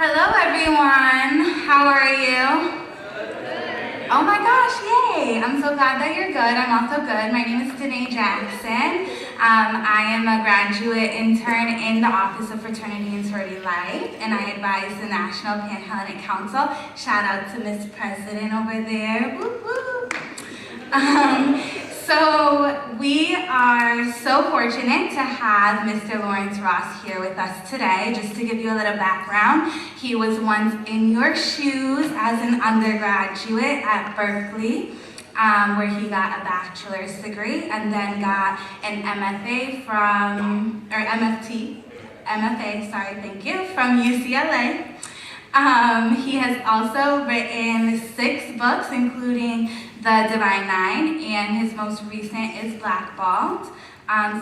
Hello everyone, how are you? Oh my gosh, yay! I'm so glad that you're good. I'm also good. My name is Danae Jackson. I am a graduate intern in the Office of Fraternity and Sorority Life, and I advise the National Panhellenic Council. Shout out to Miss President over there. Woo woo! So we are so fortunate to have Mr. Lawrence Ross here with us today. Just to give you a little background, he was once in your shoes as an undergraduate at Berkeley, where he got a bachelor's degree and then got an MFA from UCLA. He has also written 6 books, including The Divine Nine, and his most recent is Blackballed.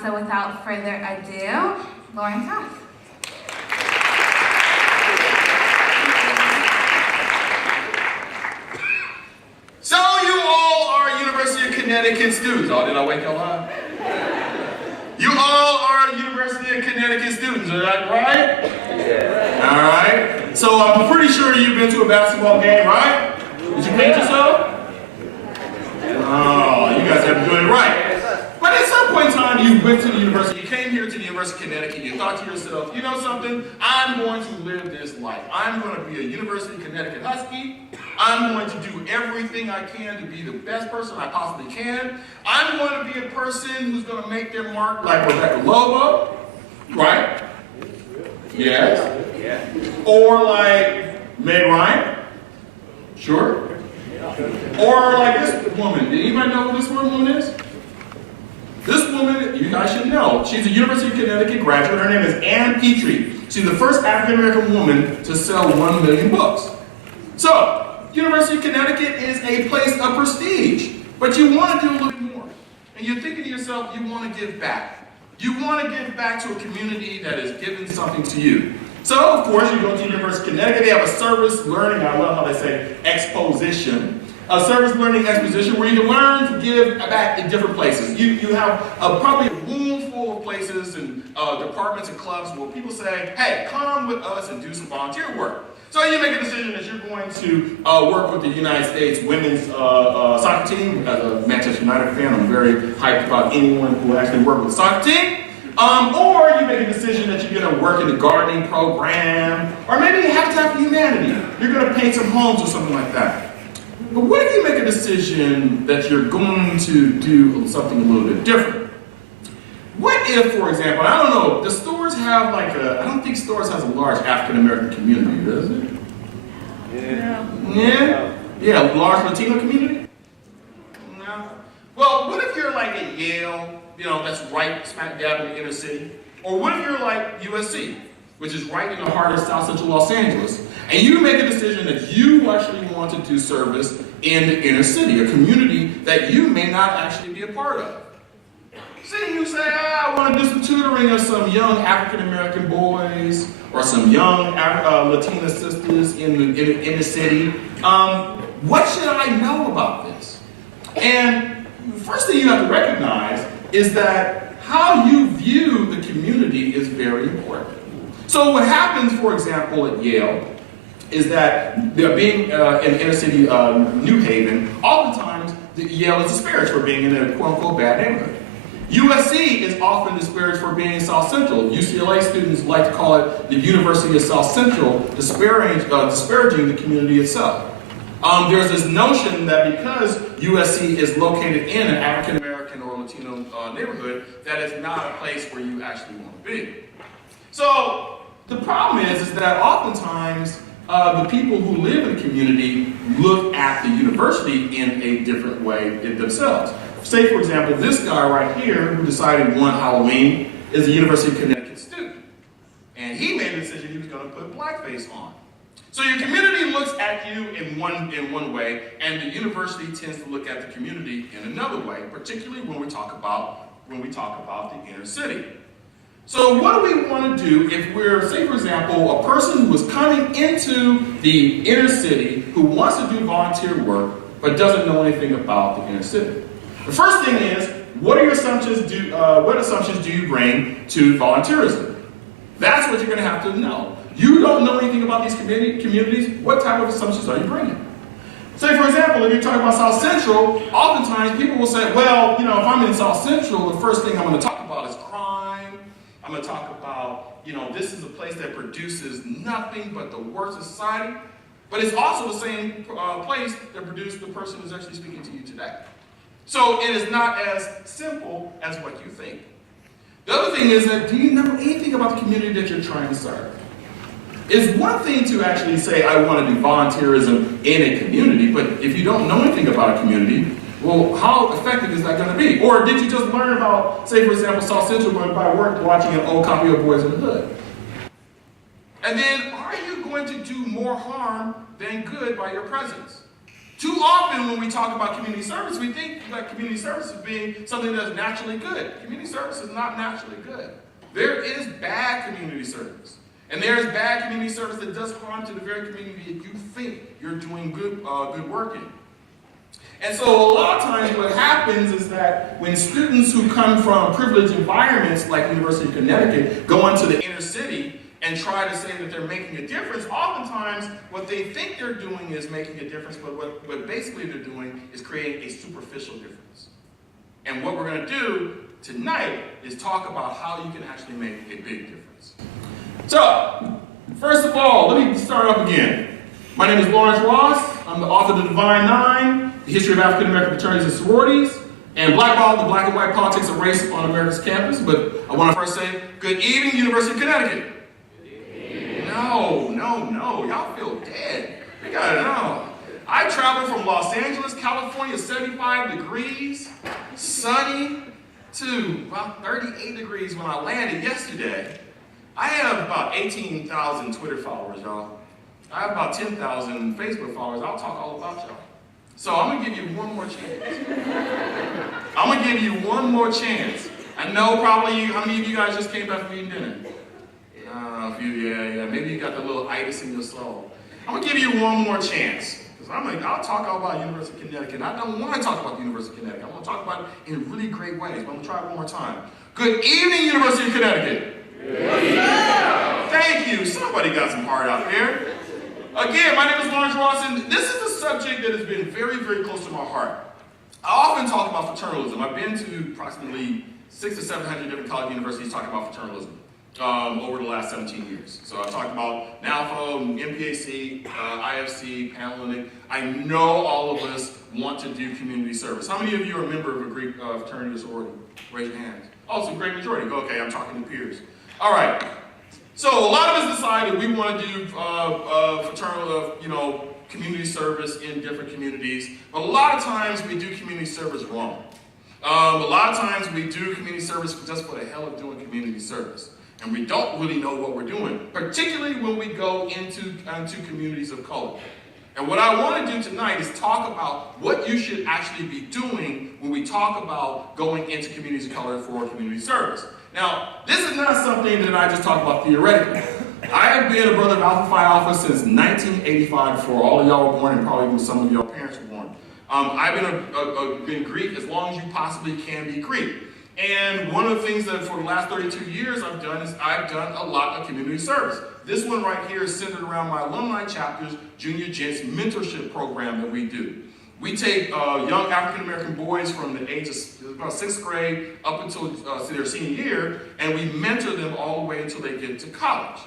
So without further ado, Lawrence Ross. So you all are University of Connecticut students. Oh, did I wake y'all up? You all are University of Connecticut students, is that right? Yeah. All right. So I'm pretty sure you've been to a basketball game, right? Did you paint yourself? Oh, you guys haven't done it right. But at some point in time, you went to the university, you came here to the University of Connecticut, you thought to yourself, you know something? I'm going to live this life. I'm going to be a University of Connecticut Husky. I'm going to do everything I can to be the best person I possibly can. I'm going to be a person who's going to make their mark like Rebecca Lobo, right? Yes. Or like Meg Ryan. Sure. Or like this woman. Did anybody know who this woman is? This woman, you guys should know. She's a University of Connecticut graduate. Her name is Ann Petrie. She's the first African-American woman to sell 1 million books. So, University of Connecticut is a place of prestige, but you want to do a little bit more. And you're thinking to yourself, you want to give back. You want to give back to a community that is giving something to you. So, of course, you go to University of Connecticut, they have a service learning, I love how they say exposition. A service learning exposition where you can learn to give back in different places. You have probably a room full of places and departments and clubs where people say, hey, come with us and do some volunteer work. So you make a decision that you're going to work with the United States women's soccer team. As a Manchester United fan, I'm very hyped about anyone who actually works with the soccer team. Or you make a decision that you're going to work in the gardening program, or maybe Habitat for Humanity. You're going to paint some homes or something like that. But what if you make a decision that you're going to do something a little bit different? What if, for example, I don't know, the stores have like I don't think stores has a large African-American community, does it? Yeah, large Latino community? No. Well, what if you're like at Yale, that's right smack dab in the inner city? Or what if you're like USC, which is right in the heart of South Central Los Angeles, and you make a decision that you actually want to do service in the inner city, a community that you may not actually be a part of. See, you say, I want to do some tutoring of some young African-American boys or some young Latina sisters in the city. What should I know about this? And the first thing you have to recognize is that how you view the community is very important. So what happens, for example, at Yale, is that there being in inner city New Haven, oftentimes Yale is disparaged for being in a quote-unquote bad neighborhood. USC is often disparaged for being in South Central. UCLA students like to call it the University of South Central, disparaging the community itself. There's this notion that because USC is located in an African-American or Latino neighborhood, that it's not a place where you actually want to be. So the problem is that oftentimes the people who live in the community look at the university in a different way themselves. Say, for example, this guy right here who decided one Halloween is a University of Connecticut student. And he made a decision he was going to put blackface on. So your community looks at you in one way, and the university tends to look at the community in another way, particularly when we talk about the inner city. So what do we want to do if we're, say for example, a person who is coming into the inner city who wants to do volunteer work but doesn't know anything about the inner city? The first thing is, what assumptions do you bring to volunteerism? That's what you're going to have to know. you don't know anything about these communities, what type of assumptions are you bringing? Say, for example, if you're talking about South Central, oftentimes people will say, well, if I'm in South Central, the first thing I'm going to talk about is crime. I'm going to talk about, this is a place that produces nothing but the worst of society. But it's also the same place that produced the person who's actually speaking to you today. So it is not as simple as what you think. The other thing is that, do you know anything about the community that you're trying to serve? It's one thing to actually say, I want to do volunteerism in a community, but if you don't know anything about a community, well, how effective is that going to be? Or did you just learn about, say, for example, South Central by work watching an old copy of Boys in the Hood? And then, are you going to do more harm than good by your presence? Too often when we talk about community service, we think that community service is being something that's naturally good. Community service is not naturally good. There is bad community service. And there is bad community service that does harm to the very community that you think you're doing good work in. And so a lot of times what happens is that when students who come from privileged environments like University of Connecticut go into the inner city and try to say that they're making a difference, oftentimes what they think they're doing is making a difference, but what basically they're doing is creating a superficial difference. And what we're going to do tonight is talk about how you can actually make a big difference. So, first of all, let me start up again. My name is Lawrence Ross. I'm the author of The Divine Nine, The History of African American Fraternities and Sororities, and Blackball, the Black and White Politics of Race on America's Campus. But I want to first say, good evening, University of Connecticut. No. Y'all feel dead. You gotta know. I traveled from Los Angeles, California, 75 degrees, sunny, to about 38 degrees when I landed yesterday. I have about 18,000 Twitter followers, y'all. I have about 10,000 Facebook followers. I'll talk all about y'all. So I'm gonna give you one more chance. I know probably how many of you guys just came back from eating dinner? A few, yeah. Maybe you got the little itis in your soul. I'm gonna give you one more chance. Because I'll talk all about University of Connecticut. I don't want to talk about the University of Connecticut. I want to talk about it in really great ways. But I'm gonna try it one more time. Good evening, University of Connecticut. Yeah. Thank you. Somebody got some heart out there. Again, my name is Lawrence Ross, and this is a subject that has been very, very close to my heart. I often talk about fraternalism. I've been to approximately 600 to 700 different college universities talking about fraternalism over the last 17 years. So I've talked about NALFO, MPAC, IFC, Panhellenic. I know all of us want to do community service. How many of you are a member of a Greek fraternity or sorority? Raise your hands. Oh, it's a great majority. Okay, I'm talking to peers. All right. So a lot of us decided we want to do fraternal, community service in different communities. But a lot of times we do community service wrong. A lot of times we do community service just for the hell of doing community service. And we don't really know what we're doing, particularly when we go into communities of color. And what I want to do tonight is talk about what you should actually be doing when we talk about going into communities of color for community service. Now, this is not something that I just talk about theoretically. I have been a brother of Alpha Phi Alpha since 1985, before all of y'all were born and probably when some of y'all parents were born. I've been Greek as long as you possibly can be Greek. And one of the things that for the last 32 years I've done is I've done a lot of community service. This one right here is centered around my alumni chapter's Junior Gents mentorship program that we do. We take young African-American boys from the age of about 6th grade up until their senior year, and we mentor them all the way until they get to college.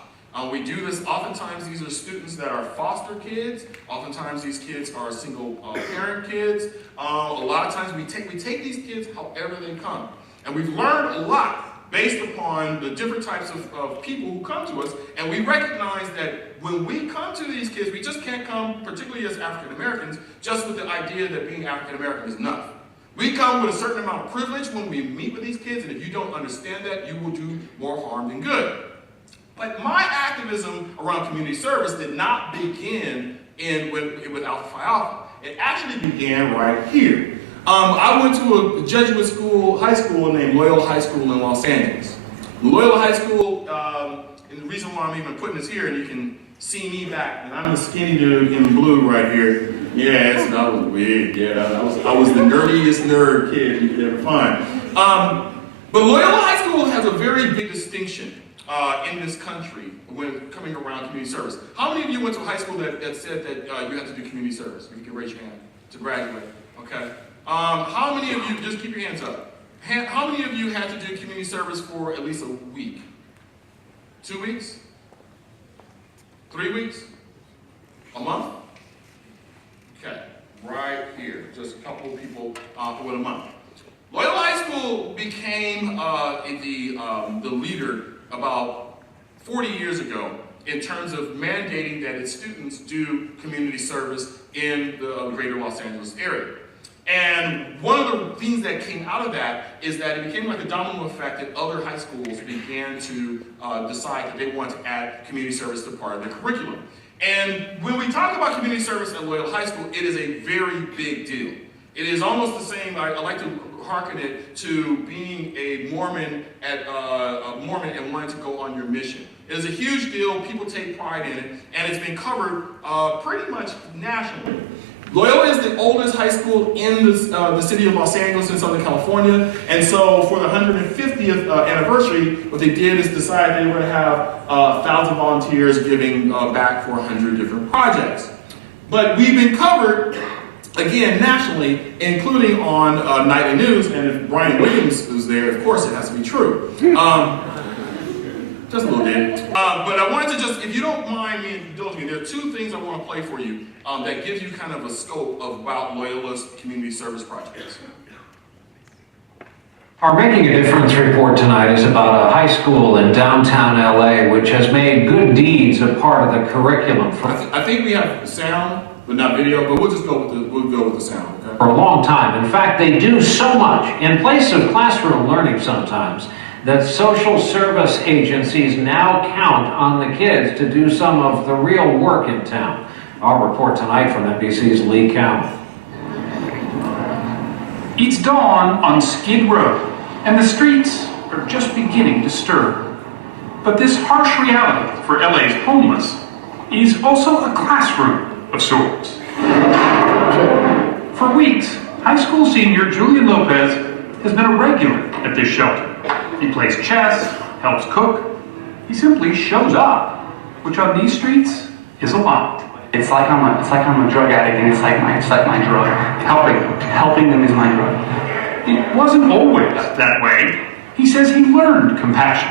We do this, oftentimes these are students that are foster kids, oftentimes these kids are single parent kids. A lot of times we take these kids however they come. And we've learned a lot based upon the different types of people who come to us, and we recognize that when we come to these kids, we just can't come, particularly as African Americans, just with the idea that being African American is enough. We come with a certain amount of privilege when we meet with these kids, and if you don't understand that, you will do more harm than good. But my activism around community service did not begin with Alpha Phi Alpha. It actually began right here. I went to a Jesuit high school named Loyola High School in Los Angeles. Loyola High School, and the reason why I'm even putting this here, and you can see me back, and I'm a skinny dude in blue right here. Yes, I was big. Yeah, I was the nerdiest nerd kid you could ever find. But Loyola High School has a very big distinction. in this country when coming around community service. How many of you went to high school that said that you had to do community service? You can raise your hand to graduate, okay? How many of you, just keep your hands up. How many of you had to do community service for at least a week? 2 weeks? 3 weeks? A month? Okay, right here, just a couple of people with a month. Loyola High School became the leader about 40 years ago in terms of mandating that its students do community service in the greater Los Angeles area. And one of the things that came out of that is that it became like a domino effect that other high schools began to decide that they want to add community service to part of their curriculum. And when we talk about community service at Loyola High School, it is a very big deal. It is almost the same, I like to hearken it to being a Mormon and wanting to go on your mission. It is a huge deal, people take pride in it, and it's been covered pretty much nationally. Loyola is the oldest high school in the city of Los Angeles in Southern California, and so for the 150th anniversary, what they did is decide they were going to have 1,000 volunteers giving back for 100 different projects. But we've been covered, again, nationally, including on nightly news, and if Brian Williams is there, of course it has to be true. Just a little bit. But I wanted to just, if you don't mind me indulging, there are two things I want to play for you that gives you kind of a scope of about Loyola's community service projects. Our Making a Difference report tonight is about a high school in downtown LA which has made good deeds a part of the curriculum I think we have sound, but not video, but we'll just go with the sound, okay? for a long time. In fact, they do so much in place of classroom learning sometimes that social service agencies now count on the kids to do some of the real work in town. Our report tonight from NBC's Lee Cowan. It's dawn on Skid Row, and the streets are just beginning to stir. But this harsh reality for LA's homeless is also a classroom of sorts. For weeks, high school senior Julian Lopez has been a regular at this shelter. He plays chess, helps cook. He simply shows up, which on these streets is a lot. It's like I'm a drug addict, and it's like my drug. Helping them is my drug. It wasn't always that way. He says he learned compassion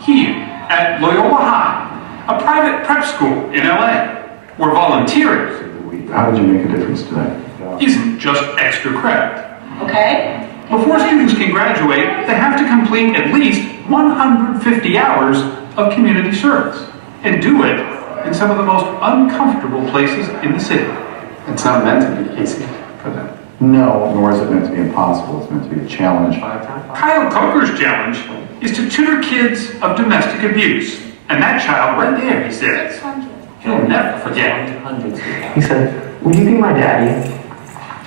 here at Loyola High, a private prep school in LA, where volunteering How did you make a difference today? isn't just extra credit. Okay. Before students can graduate, they have to complete at least 150 hours of community service and do it in some of the most uncomfortable places in the city. It's not meant to be easy for them. No, nor is it meant to be impossible. It's meant to be a challenge. Kyle Coker's challenge is to tutor kids of domestic abuse. And that child right there, he says, he'll never forget. He said, "Will you be my daddy?"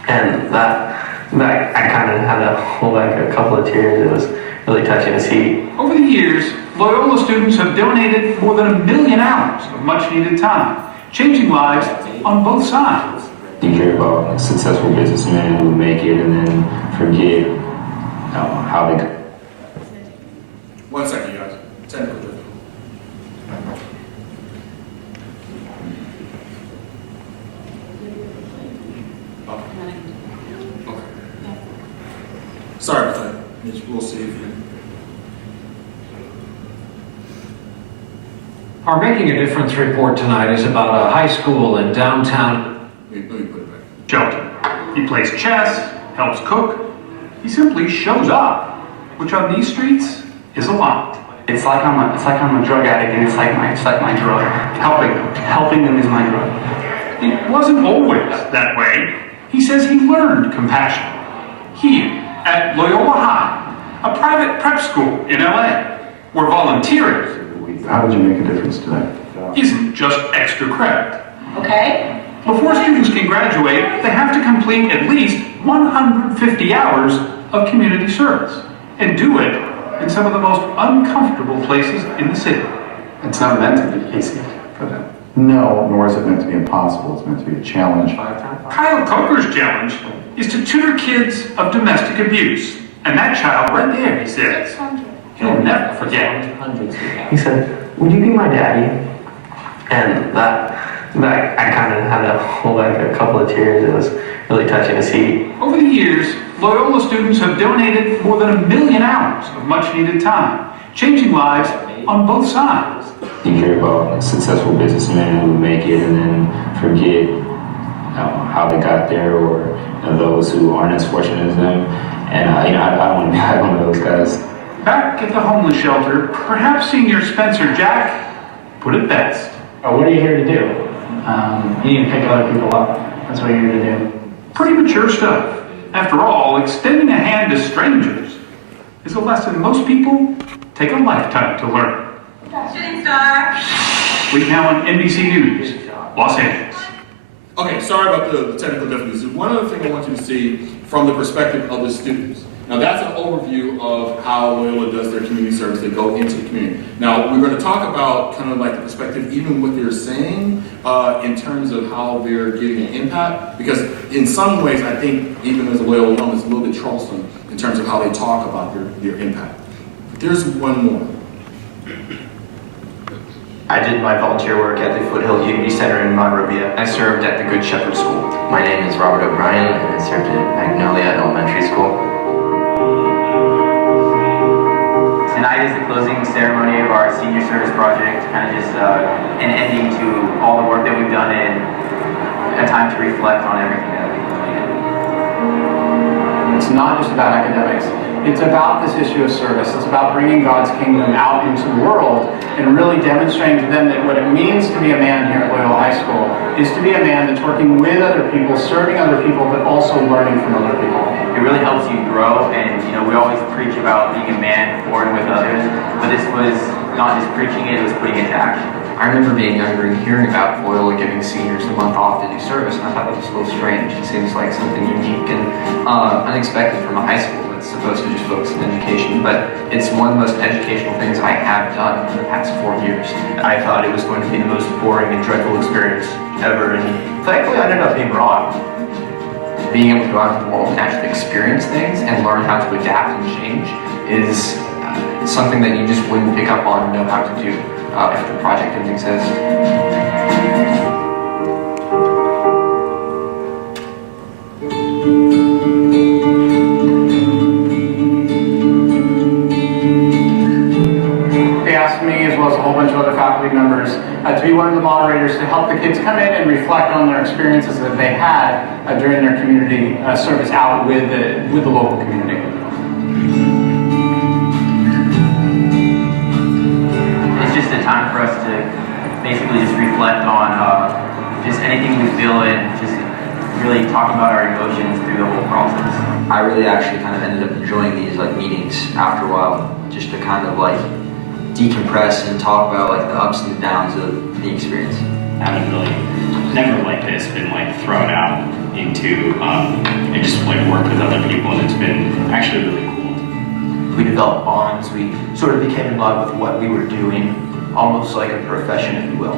And that I kind of had to hold back a couple of tears. It was really touching to see. Over the years, Loyola students have donated more than 1 million hours of much-needed time, changing lives on both sides. You hear about successful businessmen who make it and then forget how they. 1 second, you guys. Technical difficulty. Okay. Sorry about that. We'll see if you. Our Making a Difference report tonight is about a high school in downtown. Let me put it back. Shelter. He plays chess, helps cook. He simply shows up, which on these streets is a lot. It's like I'm a drug addict, and it's like my drug. Helping them is my drug. It wasn't always that way. He says he learned compassion here at Loyola High, a private prep school in LA, where volunteering How did you make a difference today? isn't just extra credit. Okay. Before students can graduate, they have to complete at least 150 hours of community service and do it in some of the most uncomfortable places in the city. It's not meant to be easy for them. No, nor is it meant to be impossible. It's meant to be a challenge. Kyle Coker's challenge is to tutor kids of domestic abuse. And that child right there, he says, He'll never forget. He said, "Would you be my daddy?" And that I kind of had a couple of tears. It was really touching to see. Over the years, Loyola students have donated more than 1 million hours of much-needed time, changing lives on both sides. You hear about successful businessmen who make it and then forget how they got there, or those who aren't as fortunate as them. And I don't want to be like one of those guys. Back at the homeless shelter, perhaps Senior Spencer Jack put it best. What are you here to do? You need to pick other people up. That's what you're here to do. Pretty mature stuff. After all, extending a hand to strangers is a lesson most people take a lifetime to learn. Shooting star. Week now on NBC News, Los Angeles. Okay, sorry about the technical difficulties. One other thing I want you to see from the perspective of the students. Now that's an overview of how Loyola does their community service. They go into the community. Now we're going to talk about kind of like the perspective, even what they're saying in terms of how they're getting an impact. Because in some ways, I think even as a Loyola alum, it's a little bit troublesome in terms of how they talk about their impact. There's one more. I did my volunteer work at the Foothill Unity Center in Monrovia. I served at the Good Shepherd School. My name is Robert O'Brien, and I served at Magnolia Elementary School. Tonight is the closing ceremony of our senior service project, kind of just an ending to all the work that we've done and a time to reflect on everything that we've completed. It's not just about academics. It's about this issue of service. It's about bringing God's kingdom out into the world and really demonstrating to them that what it means to be a man here at Loyola High School is to be a man that's working with other people, serving other people, but also learning from other people. It really helps you grow, and we always preach about being a man for and with others, but this was not just preaching it, it was putting it to action. I remember being younger and hearing about Loyola giving seniors a month off to do service, and I thought that was a little strange. It seems like something unique and unexpected from a high school that's supposed to just focus on education, but it's one of the most educational things I have done in the past 4 years. I thought it was going to be the most boring and dreadful experience ever, and thankfully I ended up being wrong. Being able to go out into the world and actually experience things and learn how to adapt and change is something that you just wouldn't pick up on and know how to do if the project didn't exist. They asked me, as well as a whole bunch of other faculty members, to be one of the moderators to help the kids come in and reflect on their experiences that they had during their community service out with the local community. It's just a time for us to basically just reflect on just anything we feel and just really talking about our emotions through the whole process. I really actually kind of ended up enjoying these meetings after a while, just to kind of decompress and talk about the ups and downs of the experience. I haven't really, never like this, been thrown out into and just work with other people, and it's been actually really cool. We developed bonds, we sort of became in love with what we were doing, almost like a profession, if you will.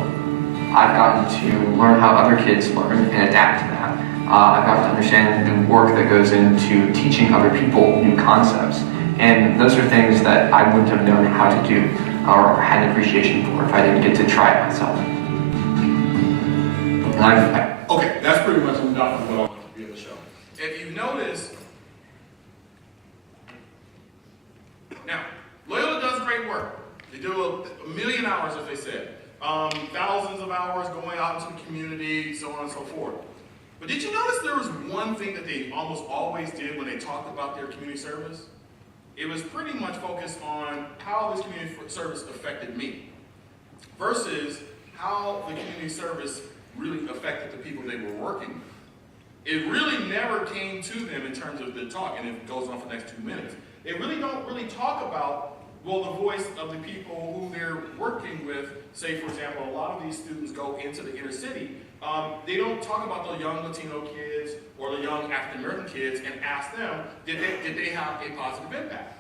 I've gotten to learn how other kids learn and adapt to that. I've gotten to understand the work that goes into teaching other people new concepts. And those are things that I wouldn't have known how to do or had an appreciation for if I didn't get to try it myself. And Okay, that's pretty much enough of what I want to be in the show. If you notice, now, Loyola does great work. They do a million hours, as they said. Thousands of hours going out into the community, so on and so forth. But did you notice there was one thing that they almost always did when they talked about their community service? It was pretty much focused on how this community service affected me versus how the community service really affected the people they were working with. It really never came to them in terms of the talk, and it goes on for the next 2 minutes. They really don't really talk about, well, the voice of the people who they're working with. Say, for example, a lot of these students go into the inner city. They don't talk about the young Latino kids or the young African American kids and ask them, did they have a positive impact?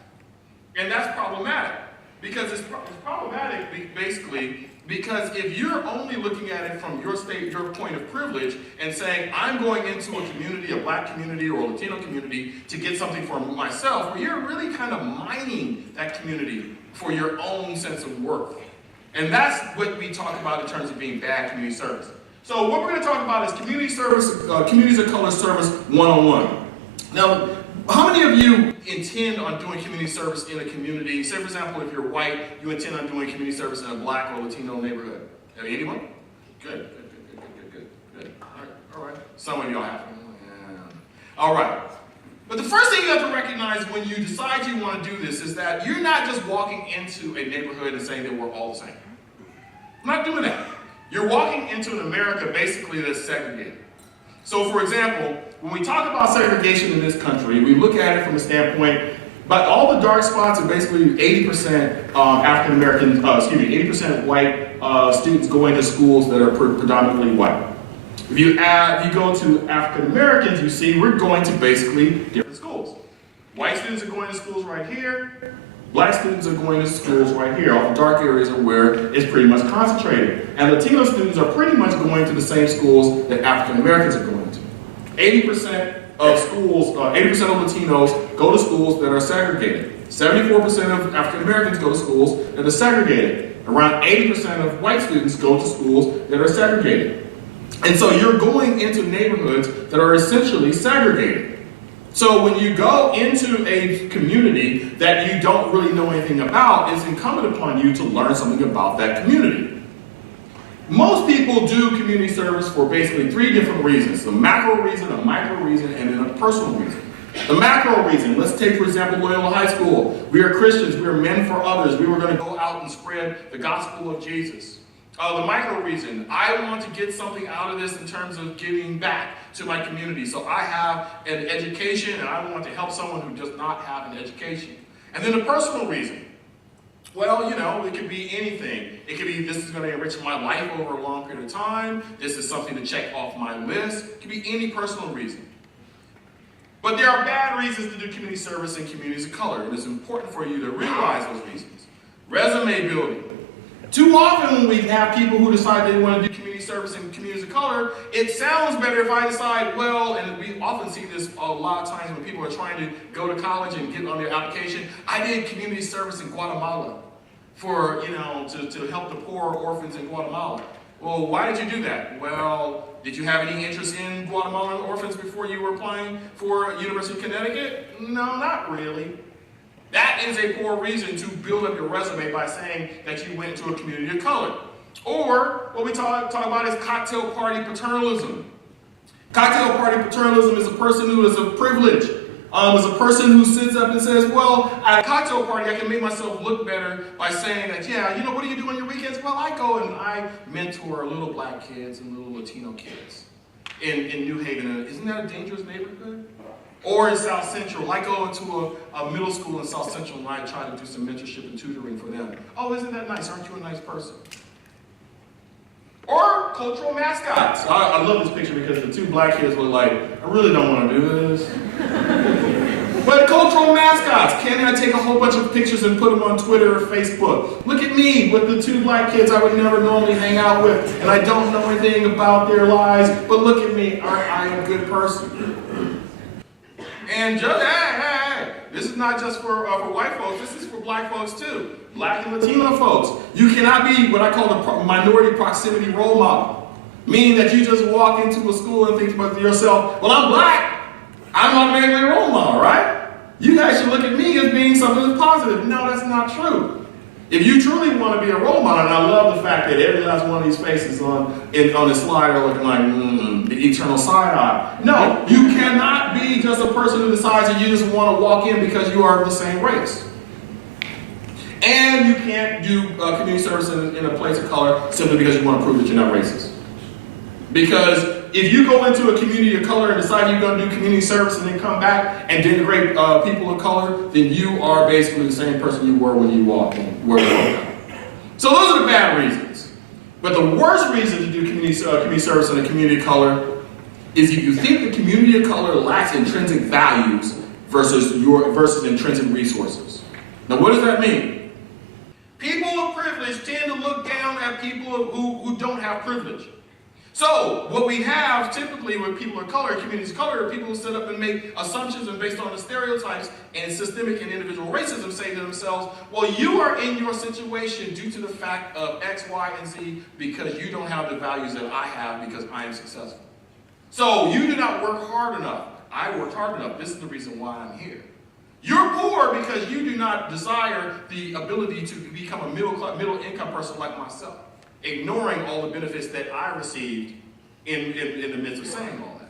And that's problematic Because it's problematic, basically, because if you're only looking at it from your point of privilege, and saying, I'm going into a community, a black community or a Latino community, to get something for myself, well, you're really kind of mining that community for your own sense of worth. And that's what we talk about in terms of being bad community service. So what we're going to talk about is community service, communities of color service 101. Now, how many of you intend on doing community service in a community? Say, for example, if you're white, you intend on doing community service in a black or Latino neighborhood. Anyone? Good. All right. Some of y'all have. Yeah. All right. But the first thing you have to recognize when you decide you want to do this is that you're not just walking into a neighborhood and saying that we're all the same. I'm not doing that. You're walking into an America basically that's segregated. So, for example, when we talk about segregation in this country, we look at it from a standpoint, but all the dark spots are basically 80% African American, 80% white students going to schools that are predominantly white. If you go to African Americans, you see we're going to basically different schools. White students are going to schools right here. Black students are going to schools right here. All the dark areas are where it's pretty much concentrated. And Latino students are pretty much going to the same schools that African Americans are going to. 80% of schools, 80% of Latinos go to schools that are segregated. 74% of African Americans go to schools that are segregated. Around 80% of white students go to schools that are segregated. And so you're going into neighborhoods that are essentially segregated. So when you go into a community that you don't really know anything about, it's incumbent upon you to learn something about that community. Most people do community service for basically 3 different reasons: the macro reason, a micro reason, and then a personal reason. The macro reason, let's take, for example, Loyola High School. We are Christians, we are men for others. We were going to go out and spread the gospel of Jesus. The micro reason, I want to get something out of this in terms of giving back to my community. So I have an education and I want to help someone who does not have an education. And then the personal reason, well, you know, it could be anything. It could be, this is going to enrich my life over a long period of time. This is something to check off my list. It could be any personal reason. But there are bad reasons to do community service in communities of color, and it's important for you to realize those reasons. Resume building. Too often when we have people who decide they want to do community service in communities of color, it sounds better if I decide, well, and we often see this a lot of times when people are trying to go to college and get on their application, I did community service in Guatemala for, you know, to help the poor orphans in Guatemala. Well, why did you do that? Well, did you have any interest in Guatemalan orphans before you were applying for University of Connecticut? No, not really. That is a poor reason to build up your resume by saying that you went to a community of color. Or what we talk about is cocktail party paternalism. Cocktail party paternalism is a person who is of privilege. Is a person who sits up and says, well, at a cocktail party, I can make myself look better by saying that, yeah, you know, what do you do on your weekends? Well, I go and I mentor little black kids and little Latino kids in New Haven. Isn't that a dangerous neighborhood? Or in South Central, I go into a middle school in South Central and I try to do some mentorship and tutoring for them. Oh, isn't that nice? Aren't you a nice person? Or cultural mascots. I love this picture because the 2 black kids were like, I really don't want to do this. But cultural mascots, can I take a whole bunch of pictures and put them on Twitter or Facebook? Look at me with the 2 black kids I would never normally hang out with, and I don't know anything about their lives, but look at me, aren't I a good person? And just, hey, this is not just for white folks, this is for black folks too. Black and Latino folks. You cannot be what I call the minority proximity role model. Meaning that you just walk into a school and think to yourself, well, I'm black, I'm automatically a role model, right? You guys should look at me as being something that's positive. No, that's not true. If you truly want to be a role model, and I love the fact that every last one of these faces on the slide are looking like the eternal side eye. No, you cannot be just a person who decides that you just want to walk in because you are of the same race. And you can't do community service in a place of color simply because you want to prove that you're not racist. Because if you go into a community of color and decide you're going to do community service and then come back and denigrate people of color, then you are basically the same person you were when you walked in. So those are the bad reasons. But the worst reason to do community service in a community of color is if you think the community of color lacks intrinsic values versus intrinsic resources. Now what does that mean? down at people who don't have privilege. So what we have typically with people of color, communities of color, people who sit up and make assumptions and based on the stereotypes and systemic and individual racism say to themselves, well, you are in your situation due to the fact of X, Y, and Z because you don't have the values that I have because I am successful. So you do not work hard enough. I worked hard enough. This is the reason why I'm here. You're poor because you do not desire the ability to become a middle income person like myself, ignoring all the benefits that I received in the midst of saying all that.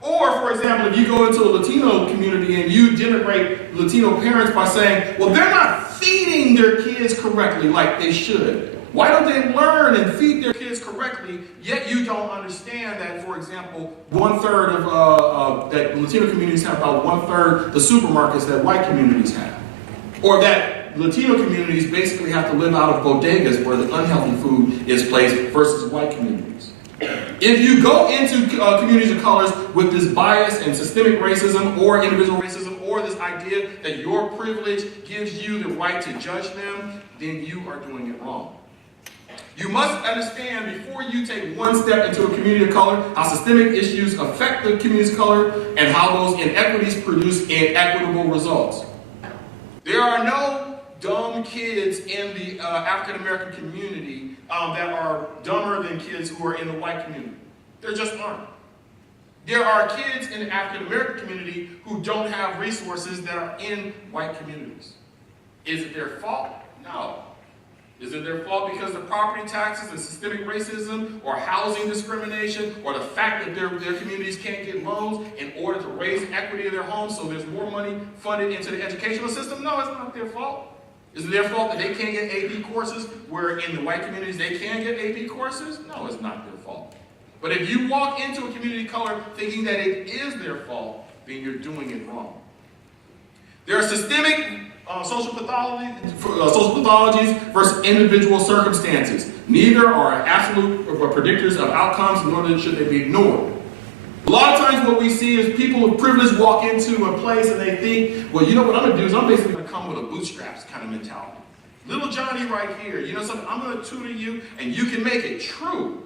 Or, for example, if you go into a Latino community and you denigrate Latino parents by saying, well, they're not feeding their kids correctly like they should. Why don't they learn and feed their kids correctly, yet you don't understand that, for example, 1/3 of that Latino communities have about 1/3 the supermarkets that white communities have. Or that Latino communities basically have to live out of bodegas where the unhealthy food is placed versus white communities. If you go into communities of colors with this bias and systemic racism or individual racism or this idea that your privilege gives you the right to judge them, then you are doing it wrong. You must understand before you take one step into a community of color how systemic issues affect the communities of color and how those inequities produce inequitable results. There are no dumb kids in the African American community that are dumber than kids who are in the white community. There just aren't. There are kids in the African American community who don't have resources that are in white communities. Is it their fault? No. Is it their fault because of property taxes and systemic racism or housing discrimination or the fact that their communities can't get loans in order to raise equity of their homes so there's more money funded into the educational system? No, it's not their fault. Is it their fault that they can't get AP courses where in the white communities they can get AP courses? No, it's not their fault. But if you walk into a community of color thinking that it is their fault, then you're doing it wrong. There are systemic social pathologies versus individual circumstances. Neither are absolute predictors of outcomes, nor should they be ignored. A lot of times what we see is people of privilege walk into a place and they think, well, you know what I'm going to do is I'm basically going to come with a bootstraps kind of mentality. Little Johnny right here, you know something, I'm going to tutor you and you can make it. True.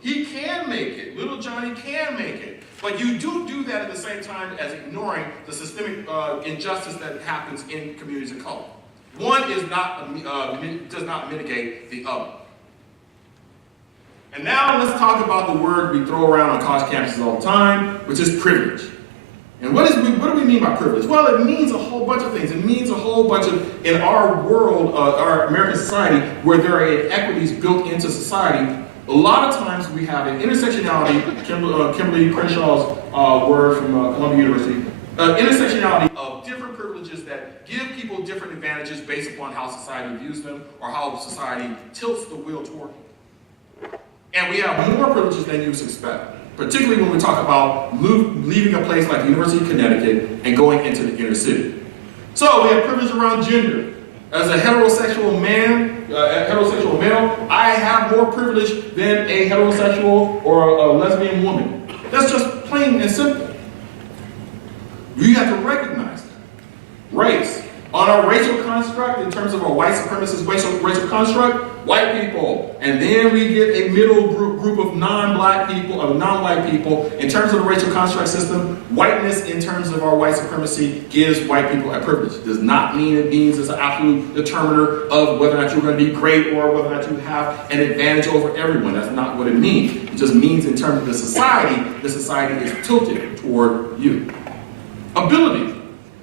He can make it. Little Johnny can make it. But you do that at the same time as ignoring the systemic injustice that happens in communities of color. One is does not mitigate the other. And now let's talk about the word we throw around on college campuses all the time, which is privilege. And what do we mean by privilege? Well, it means a whole bunch of things. It means a whole bunch of, in our world, our American society, where there are inequities built into society. A lot of times we have an intersectionality, Kimberly Crenshaw's word from Columbia University, intersectionality of different privileges that give people different advantages based upon how society views them or how society tilts the wheel toward them. And we have more privileges than you would expect, particularly when we talk about leaving a place like the University of Connecticut and going into the inner city. So we have privilege around gender. As a heterosexual male, I have more privilege than a heterosexual or a lesbian woman. That's just plain and simple. You have to recognize that. Race. On our racial construct, in terms of our white supremacist racial construct, white people. And then we get a middle group of non-black people, of non-white people. In terms of the racial construct system, whiteness in terms of our white supremacy gives white people a privilege. Does not mean it means it's an absolute determiner of whether or not you're going to be great or whether or not you have an advantage over everyone. That's not what it means. It just means in terms of the society is tilted toward you. Ability.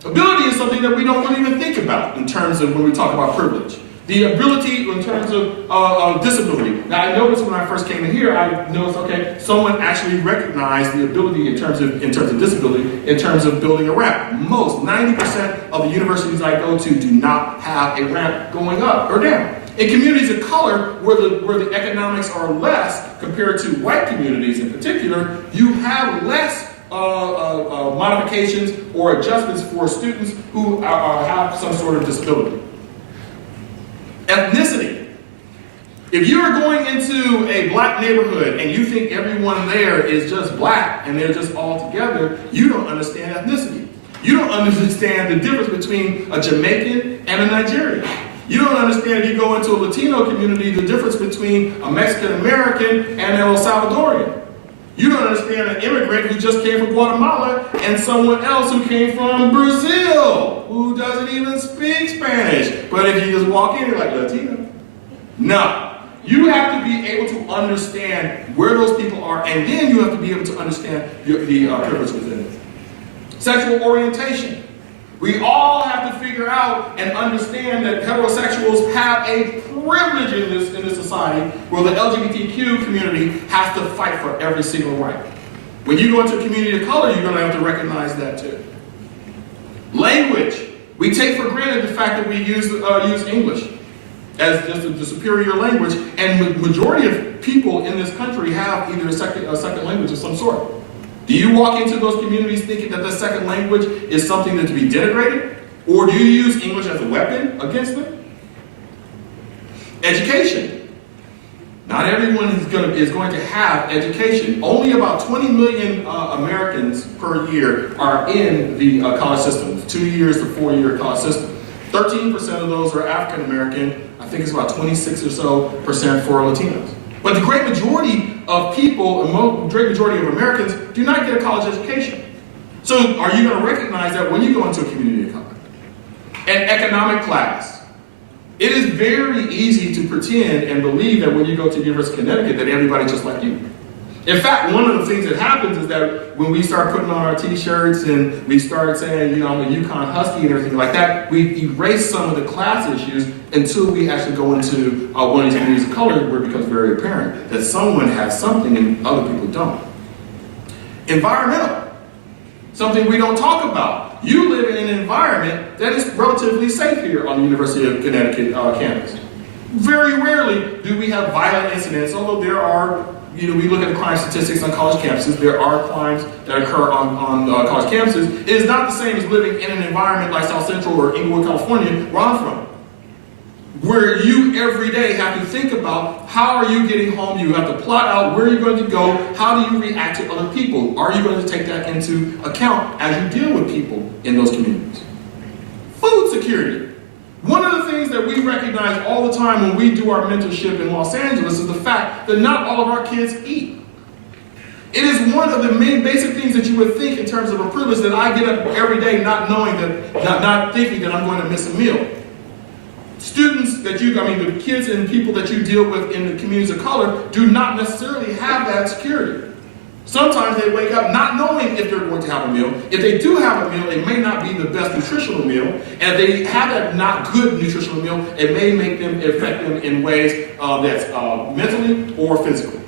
Ability is something that we don't really even think about in terms of when we talk about privilege. The ability in terms of disability. Now I noticed when I first came in here, I noticed, okay, someone actually recognized the ability in terms of disability, in terms of building a ramp. 90% of the universities I go to do not have a ramp going up or down. In communities of color, where the economics are less compared to white communities in particular, you have less modifications or adjustments for students who have some sort of disability. Ethnicity. If you are going into a black neighborhood and you think everyone there is just black and they're just all together, you don't understand ethnicity. You don't understand the difference between a Jamaican and a Nigerian. You don't understand if you go into a Latino community the difference between a Mexican American and an El Salvadorian. You don't understand an immigrant who just came from Guatemala and someone else who came from Brazil, who doesn't even speak Spanish. But if you just walk in, you're like, Latino. No. You have to be able to understand where those people are, and then you have to be able to understand the privilege within it. Sexual orientation. We all have to figure out and understand that heterosexuals have a privilege in this society where the LGBTQ community has to fight for every single right. When you go into a community of color, you're going to have to recognize that too. Language. We take for granted the fact that we use English as just the superior language, and the majority of people in this country have either a second language of some sort. Do you walk into those communities thinking that the second language is something that's to be denigrated? Or do you use English as a weapon against them? Education. Not everyone is going to have education. Only about 20 million Americans per year are in the college system, 2 years to 4 year college system. 13% of those are African American. I think it's about 26% or so for Latinos. But the great majority of people, the great majority of Americans, do not get a college education. So are you going to recognize that when you go into a community of color? And economic class. It is very easy to pretend and believe that when you go to the University of Connecticut that everybody's just like you. In fact, one of the things that happens is that when we start putting on our t-shirts and we start saying, I'm a UConn Husky and everything like that, we erase some of the class issues until we actually go into one of these communities of color where it becomes very apparent that someone has something and other people don't. Environmental. Something we don't talk about. You live in an environment that is relatively safe here on the University of Connecticut campus. Very rarely do we have violent incidents, although there are, we look at the crime statistics on college campuses, there are crimes that occur on college campuses. It is not the same as living in an environment like South Central or Inglewood, California, where I'm from, where you every day have to think about how are you getting home. You have to plot out where you're going to go. How do you react to other people? Are you going to take that into account as you deal with people in those communities? Food security. One of the things that we recognize all the time when we do our mentorship in Los Angeles is the fact that not all of our kids eat. It is one of the main basic things that you would think in terms of a privilege that I get up every day not knowing that, not thinking that I'm going to miss a meal. Students that the kids and people that you deal with in the communities of color do not necessarily have that security. Sometimes they wake up not knowing if they're going to have a meal. If they do have a meal, it may not be the best nutritional meal. And if they have that not good nutritional meal, it may affect them in ways that's mentally or physically.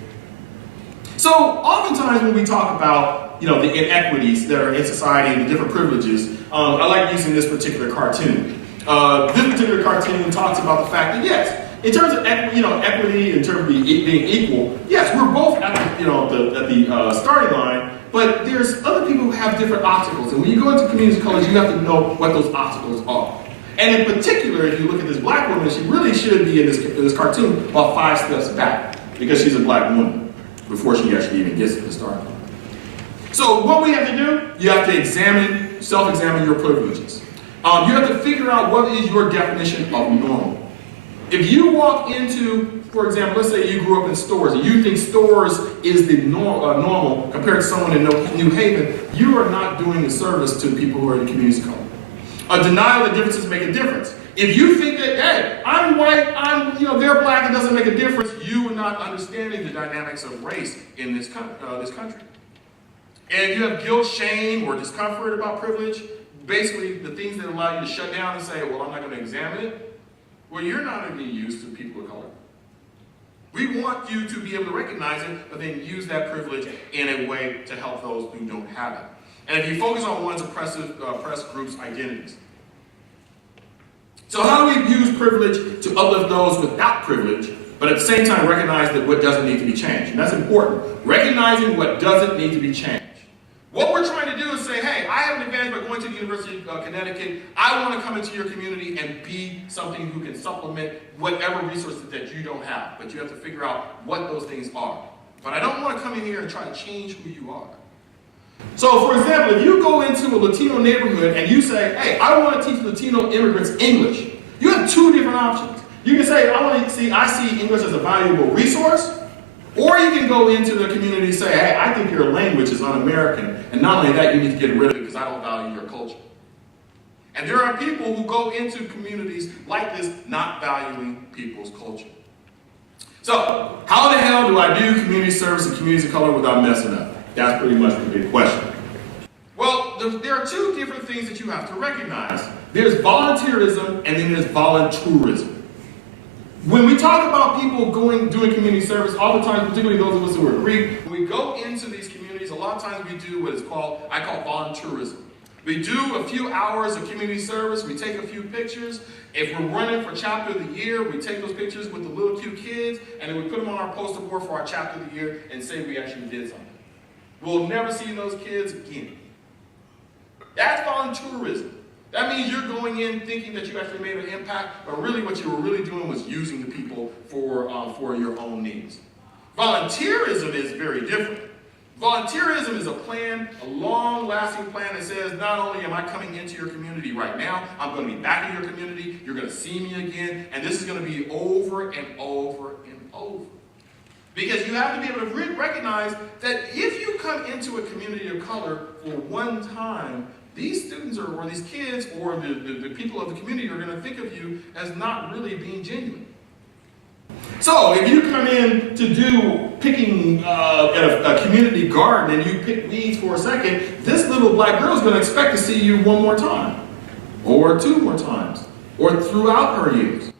So oftentimes when we talk about the inequities that are in society and the different privileges, I like using this particular cartoon. This particular cartoon talks about the fact that yes, in terms of equity, in terms of being equal, yes, we're both at the starting line, but there's other people who have different obstacles. And when you go into communities of color, you have to know what those obstacles are. And in particular, if you look at this black woman, she really should be in this cartoon about 5 steps back because she's a black woman before she actually even gets to the starting line. So what we have to do, you have to self-examine your privileges. You have to figure out what is your definition of normal. If you walk into, for example, let's say you grew up in stores and you think stores is the normal compared to someone in New Haven, you are not doing a service to people who are in the communities of color. A denial of differences make a difference. If you think that, hey, I'm white, they're black, it doesn't make a difference, you are not understanding the dynamics of race in this country. And if you have guilt, shame, or discomfort about privilege, basically the things that allow you to shut down and say, well, I'm not going to examine it, well, you're not going to be used to people of color. We want you to be able to recognize it, but then use that privilege in a way to help those who don't have it. And if you focus on one's oppressed group's identities. So how do we use privilege to uplift those without privilege, but at the same time recognize that what doesn't need to be changed? And that's important. Recognizing what doesn't need to be changed. What we're trying to do is say, hey, I have an advantage by going to the University of Connecticut. I want to come into your community and be something who can supplement whatever resources that you don't have. But you have to figure out what those things are. But I don't want to come in here and try to change who you are. So, for example, if you go into a Latino neighborhood and you say, hey, I want to teach Latino immigrants English, you have two different different options. You can say, I see English as a valuable resource, or you can go into the community and say, hey, I think your language is un-American, and not only that, you need to get rid of it because I don't value your culture. And there are people who go into communities like this not valuing people's culture. So, how the hell do I do community service and communities of color without messing up? That's pretty much the big question. Well, there are two different things that you have to recognize. There's volunteerism and then there's volunteerism. When we talk about people doing community service, oftentimes, particularly those of us who are Greek, when we go into these communities, a lot of times we do what is I call volunteerism. We do a few hours of community service, we take a few pictures. If we're running for chapter of the year, we take those pictures with the little cute kids, and then we put them on our poster board for our chapter of the year and say we actually did something. We'll never see those kids again. That's volunteerism. That means you're going in thinking that you actually made an impact, but really what you were really doing was using the people for your own needs. Volunteerism is very different. Volunteerism is a plan, a long-lasting plan that says not only am I coming into your community right now, I'm going to be back in your community, you're going to see me again, and this is going to be over and over and over. Because you have to be able to recognize that if you come into a community of color for one time, these students or these kids or the people of the community are going to think of you as not really being genuine. So if you come in to do picking at a community garden and you pick weeds for a second, this little black girl is going to expect to see you one more time, or two more times, or throughout her years.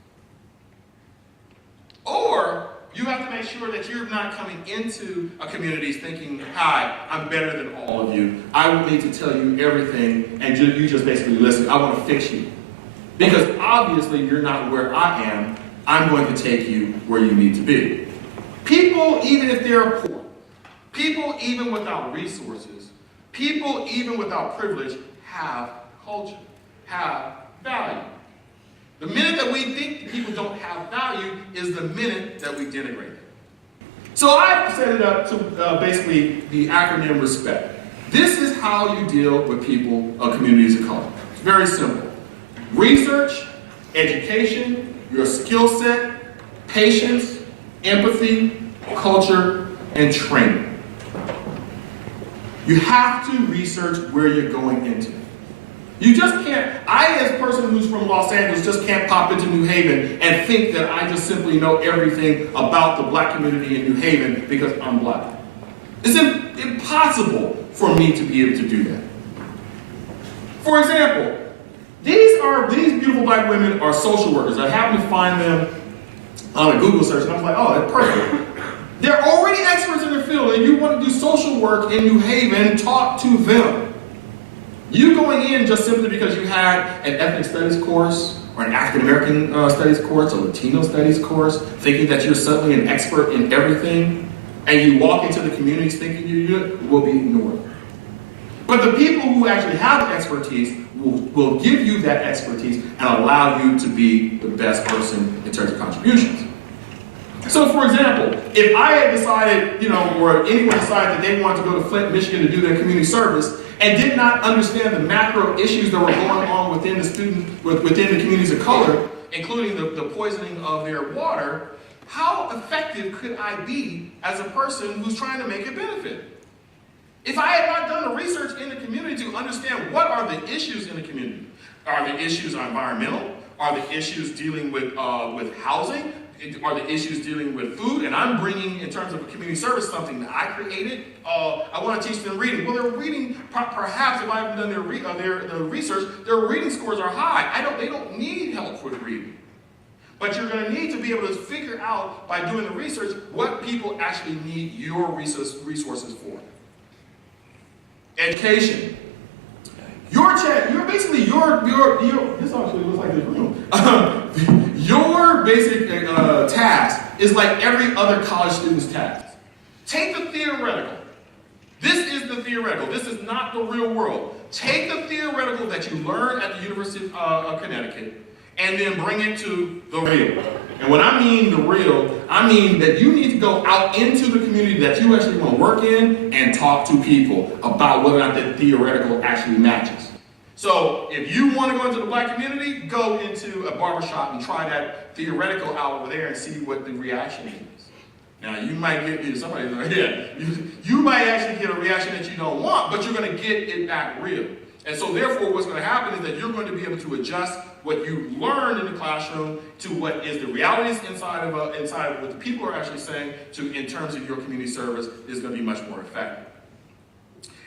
Or you have to make sure that you're not coming into a community thinking, hi, I'm better than all of you. I will need to tell you everything, and you just basically listen. I want to fix you. Because obviously you're not where I am. I'm going to take you where you need to be. People, even if they're poor, people even without resources, people even without privilege have culture, have value. The minute that we think people don't have value is the minute that we denigrate them. So I've set it up to basically the acronym RESPECT. This is how you deal with people of communities of color. It's very simple. Research, education, your skill set, patience, empathy, culture, and training. You have to research where you're going into. You just can't, as a person who's from Los Angeles, just can't pop into New Haven and think that I just simply know everything about the black community in New Haven because I'm black. It's impossible for me to be able to do that. For example, these beautiful black women are social workers. I happened to find them on a Google search, and I was like, oh, that's perfect. They're already experts in their field, and you want to do social work in New Haven, talk to them. You going in just simply because you had an ethnic studies course, or an African American studies course, a Latino studies course, thinking that you're suddenly an expert in everything, and you walk into the communities thinking you will be ignored. But the people who actually have expertise will give you that expertise and allow you to be the best person in terms of contributions. So for example, if I had decided, or anyone decided that they wanted to go to Flint, Michigan to do their community service and did not understand the macro issues that were going on within the communities of color, including the poisoning of their water, how effective could I be as a person who's trying to make a benefit? If I had not done the research in the community to understand what are the issues in the community, are the issues environmental? Are the issues dealing with housing? Are the issues dealing with food? And I'm bringing, in terms of a community service, something that I created. I want to teach them reading. Well, they're reading, perhaps if I haven't done their research, their reading scores are high. They don't need help with reading. But you're going to need to be able to figure out, by doing the research, what people actually need your resources for. Education. This actually looks like this room. Your basic task is like every other college student's task. Take the theoretical. This is the theoretical. This is not the real world. Take the theoretical that you learned at the University of Connecticut and then bring it to the real. And when I mean the real, I mean that you need to go out into the community that you actually want to work in and talk to people about whether or not that theoretical actually matches. So if you want to go into the black community, go into a barbershop and try that theoretical out over there and see what the reaction is. Now you might get somebody like, yeah, you might actually get a reaction that you don't want, but you're going to get it back real. And so therefore what's going to happen is that you're going to be able to adjust what you learned in the classroom to what is the realities inside of what the people are actually saying to in terms of your community service is going to be much more effective.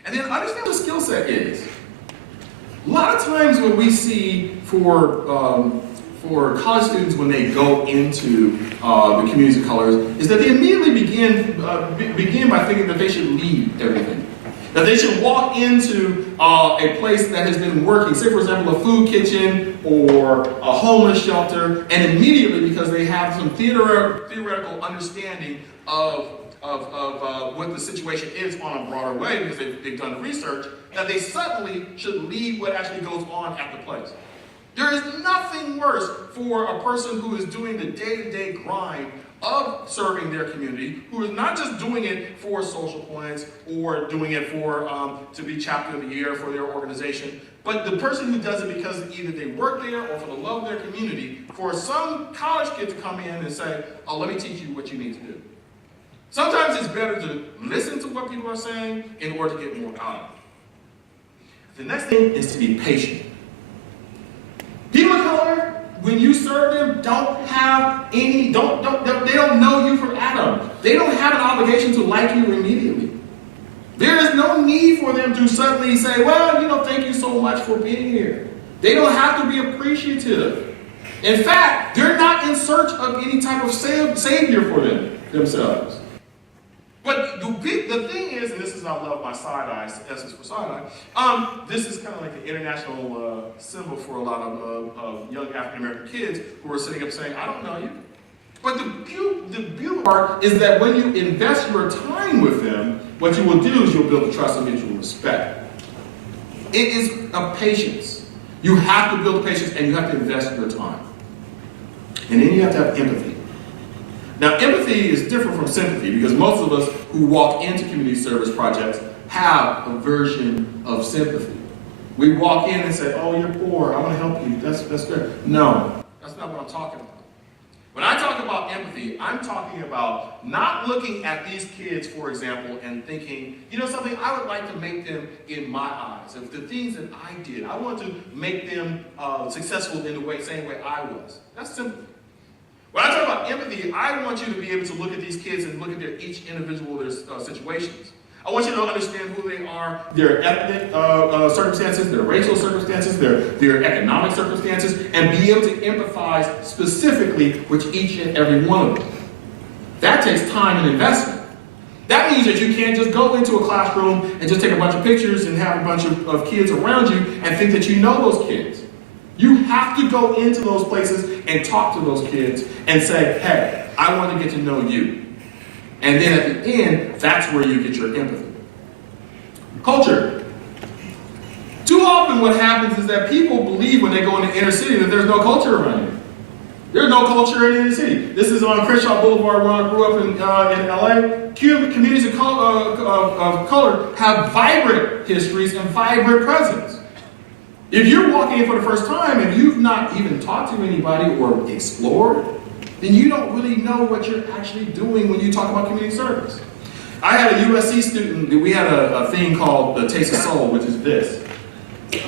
And then understand what skill set is. A lot of times what we see for college students when they go into the communities of colors is that they immediately begin by thinking that they should lead everything. That they should walk into a place that has been working, say for example a food kitchen or a homeless shelter, and immediately because they have some theoretical understanding of what the situation is on a broader way because they've done the research, that they suddenly should lead what actually goes on at the place. There is nothing worse for a person who is doing the day-to-day grind of serving their community, who is not just doing it for social points or doing it for to be chapter of the year for their organization, but the person who does it because either they work there or for the love of their community, for some college kid to come in and say, oh, let me teach you what you need to do. Sometimes it's better to listen to what people are saying in order to get more out of it. The next thing is to be patient. People of color, when you serve them, they don't know you from Adam. They don't have an obligation to like you immediately. There is no need for them to suddenly say, well, thank you so much for being here. They don't have to be appreciative. In fact, they're not in search of any type of savior for themselves. But the thing is, and this is, I love my side-eye, S is for side-eye, this is kind of like the international symbol for a lot of young African-American kids who are sitting up saying, I don't know you. But the beautiful part is that when you invest your time with them, what you will do is you'll build a trust and mutual respect. It is a patience. You have to build patience and you have to invest your time. And then you have to have empathy. Now, empathy is different from sympathy because most of us who walk into community service projects have a version of sympathy. We walk in and say, oh, you're poor, I want to help you, that's good. No, that's not what I'm talking about. When I talk about empathy, I'm talking about not looking at these kids, for example, and thinking, something, I would like to make them in my eyes. Of the things that I did, I want to make them successful in the same way I was. That's sympathy. When I talk about empathy, I want you to be able to look at these kids and look at each individual situations. I want you to understand who they are, their ethnic circumstances, their racial circumstances, their economic circumstances, and be able to empathize specifically with each and every one of them. That takes time and investment. That means that you can't just go into a classroom and just take a bunch of pictures and have a bunch of kids around you and think that you know those kids. You have to go into those places and talk to those kids and say, hey, I want to get to know you. And then at the end, that's where you get your empathy. Culture. Too often what happens is that people believe when they go in the inner city that there's no culture around here. There's no culture in the inner city. This is on Crenshaw Boulevard where I grew up in LA. Communities of color have vibrant histories and vibrant presence. If you're walking in for the first time and you've not even talked to anybody or explored, then you don't really know what you're actually doing when you talk about community service. I had a USC student, we had a thing called the Taste of Soul, which is this.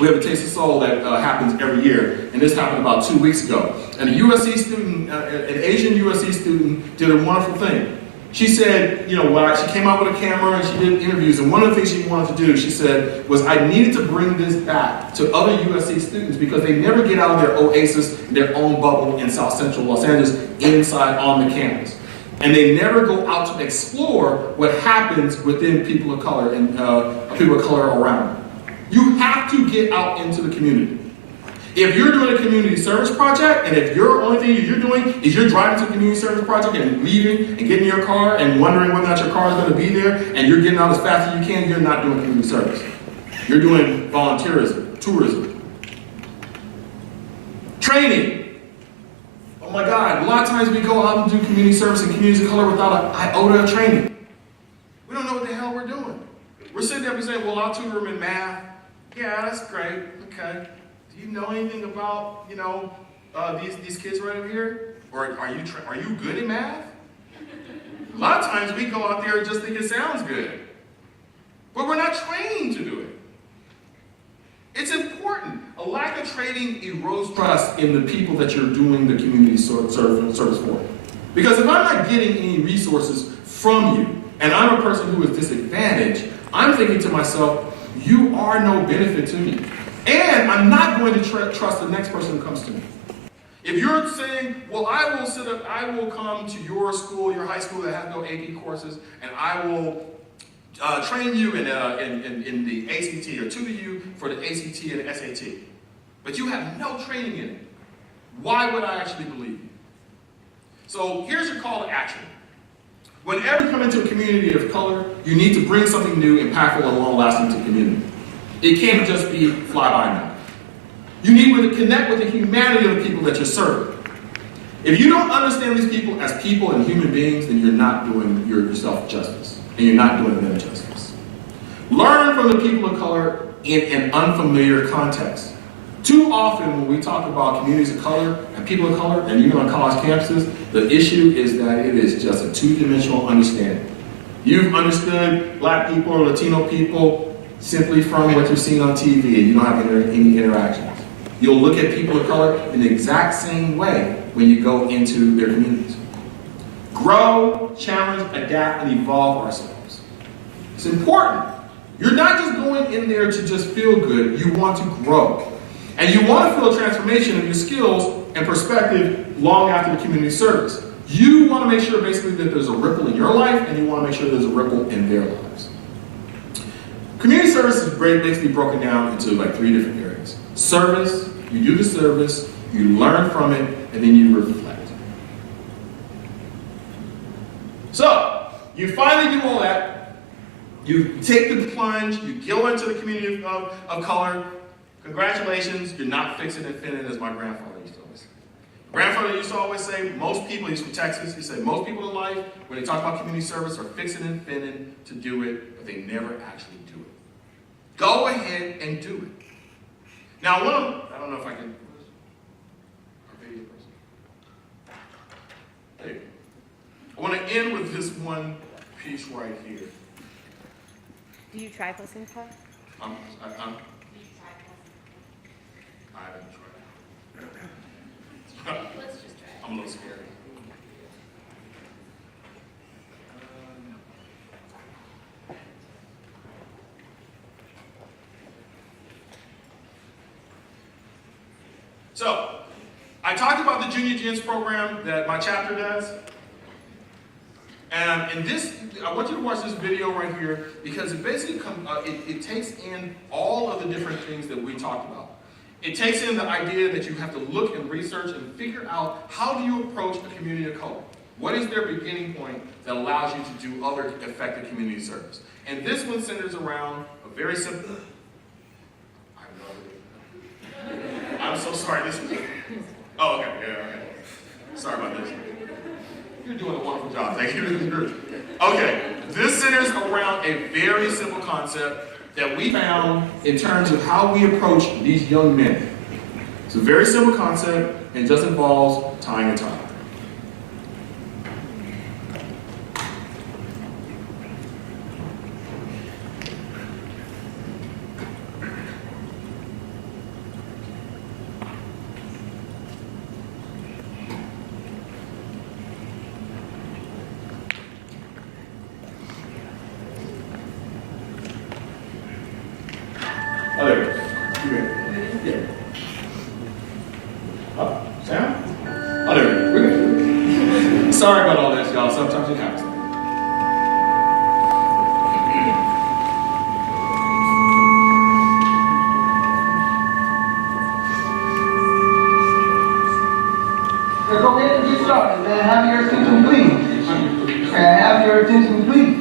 We have a Taste of Soul that happens every year, and this happened about 2 weeks ago. And a USC student, an Asian USC student, did a wonderful thing. She said, she came out with a camera and she did interviews, and one of the things she wanted to do, she said, was I needed to bring this back to other USC students because they never get out of their oasis, their own bubble in South Central Los Angeles, inside on the campus. And they never go out to explore what happens within people of color and people of color around them. You have to get out into the community. If you're doing a community service project, and if your only thing you're doing is you're driving to a community service project and leaving and getting in your car and wondering whether or not your car is going to be there, and you're getting out as fast as you can, you're not doing community service. You're doing volunteerism, tourism. Training. Oh my God, a lot of times we go out and do community service and communities of color without an iota of training. We don't know what the hell we're doing. We're sitting there and saying, well, I'll tutor them in math. Yeah, that's great. Okay. Do you know anything about, these kids right over here? Or are you good at math? A lot of times we go out there and just think it sounds good. But we're not trained to do it. It's important. A lack of training erodes trust in the people that you're doing the community service for. Because if I'm not getting any resources from you, and I'm a person who is disadvantaged, I'm thinking to myself, you are no benefit to me. And I'm not going to trust the next person who comes to me. If you're saying, well, I will come to your school, your high school that has no AP courses, and I will train you in the ACT or tutor you for the ACT and the SAT. But you have no training in it. Why would I actually believe you? So here's your call to action. Whenever you come into a community of color, you need to bring something new, impactful, and long-lasting to the community. It can't just be fly-by-night. You need to connect with the humanity of the people that you're serving. If you don't understand these people as people and human beings, then you're not doing yourself justice, and you're not doing them justice. Learn from the people of color in an unfamiliar context. Too often when we talk about communities of color and people of color, and even on college campuses, the issue is that it is just a two-dimensional understanding. You've understood black people or Latino people simply from what you've seen on TV, and you don't have any interactions. You'll look at people of color in the exact same way when you go into their communities. Grow, challenge, adapt, and evolve ourselves. It's important. You're not just going in there to just feel good, you want to grow. And you want to feel a transformation of your skills and perspective long after the community service. You want to make sure basically that there's a ripple in your life, and you want to make sure there's a ripple in their lives. Community service is basically broken down into like 3 different areas. Service, you do the service, you learn from it, and then you reflect. So, you finally do all that. You take the plunge, you go into the community of color. Congratulations, you're not fixing and finning, as my grandfather used to always say. Grandfather used to always say, most people, he's from Texas, he said, most people in life, when they talk about community service, are fixing and finning to do it, but they never actually do it. Go ahead and do it. Now, I don't know if I can, our video person. There you go. I want to end with this one piece right here. Do you try pussing car? I haven't tried. Let's just try it. I'm a little scared. So, I talked about the Junior Gens program that my chapter does. And in this, I want you to watch this video right here because it basically it takes in all of the different things that we talked about. It takes in the idea that you have to look and research and figure out how do you approach a community of color. What is their beginning point that allows you to do other effective community service? And this one centers around a very simple. I'm so sorry. This is. Oh, okay. Yeah, okay. Sorry about this. You're doing a wonderful job. Thank you. Okay. This centers around a very simple concept that we found in terms of how we approach these young men. It's a very simple concept and just involves tying a tie. Oh, there we go. You good? Yeah. Oh, Sam? Oh, there we go. We're good. Sorry about all this, y'all. Sometimes it happens. So go ahead and get started. May I have your attention, please? May I have your attention, please?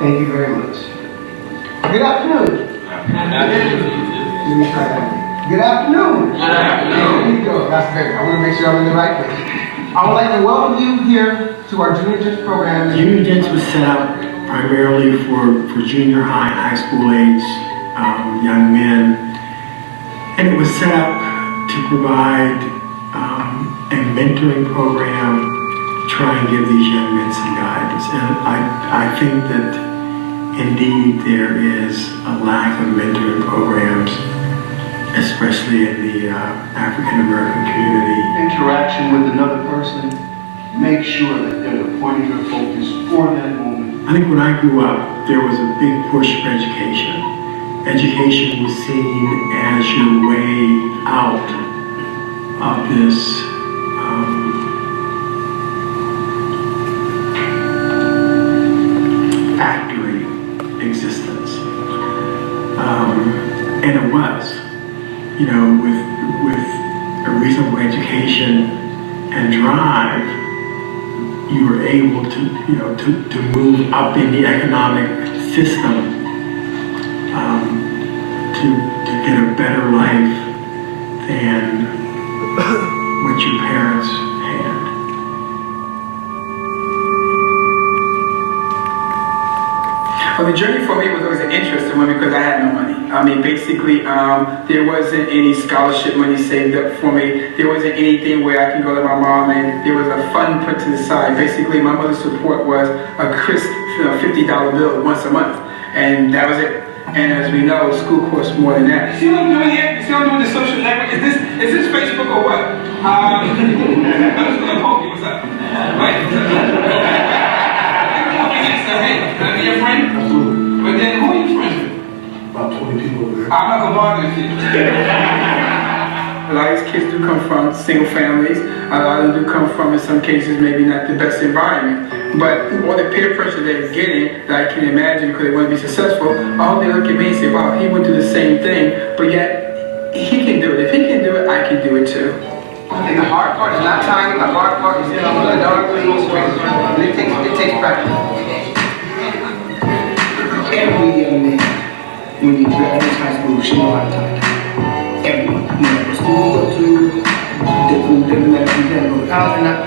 Thank you very much. Good afternoon. Let me try that. Good afternoon. Good afternoon. There you go. That's great. I want to make sure I'm in the right place. I would like to welcome you here to our Junior Gens program. Junior Gens was set up primarily for junior high and high school age young men And it was set up to provide a mentoring program to try and give these young men some guidance. And I think that indeed there is a lack of mentoring programs, especially in the African American community. Interaction with another person, make sure that they're the point of your focus for that moment. I think when I grew up, there was a big push for education. Education was seen as your way out of this factory existence. And it was, you know, with a reasonable education and drive, you were able to, you know, to move up in the economic system, to get a better life than what your parents had. Well, the journey for me was always an interesting one because I had no money. I mean, basically, there wasn't any scholarship money saved up for me. There wasn't anything where I can go to my mom and there was a fund put to the side. Basically, my mother's support was a crisp $50 bill once a month, and that was it. And as we know, school costs more than that. See what I'm doing here? You see what I'm doing the social network? Is this Facebook or what? I'm just gonna poke you. What's up? Right? Hey, can I be your friend? Absolutely. But then who are you friends with? About 20 people over there. I'm not gonna bother with you. A lot of these kids do come from single families. A lot of them do come from, in some cases, maybe not the best environment. But all the peer pressure they're getting, that I can imagine because they want to be successful, all they look at me and say, wow, he went through the same thing, but yet he can do it. If he can do it, I can do it too. And the hard part is not time, the hard part is, you know, the dark things, it takes practice. Every young man, when you graduate high school, should know how to talk. Everyone. No matter school you go to, doesn't matter if you can go to college or not.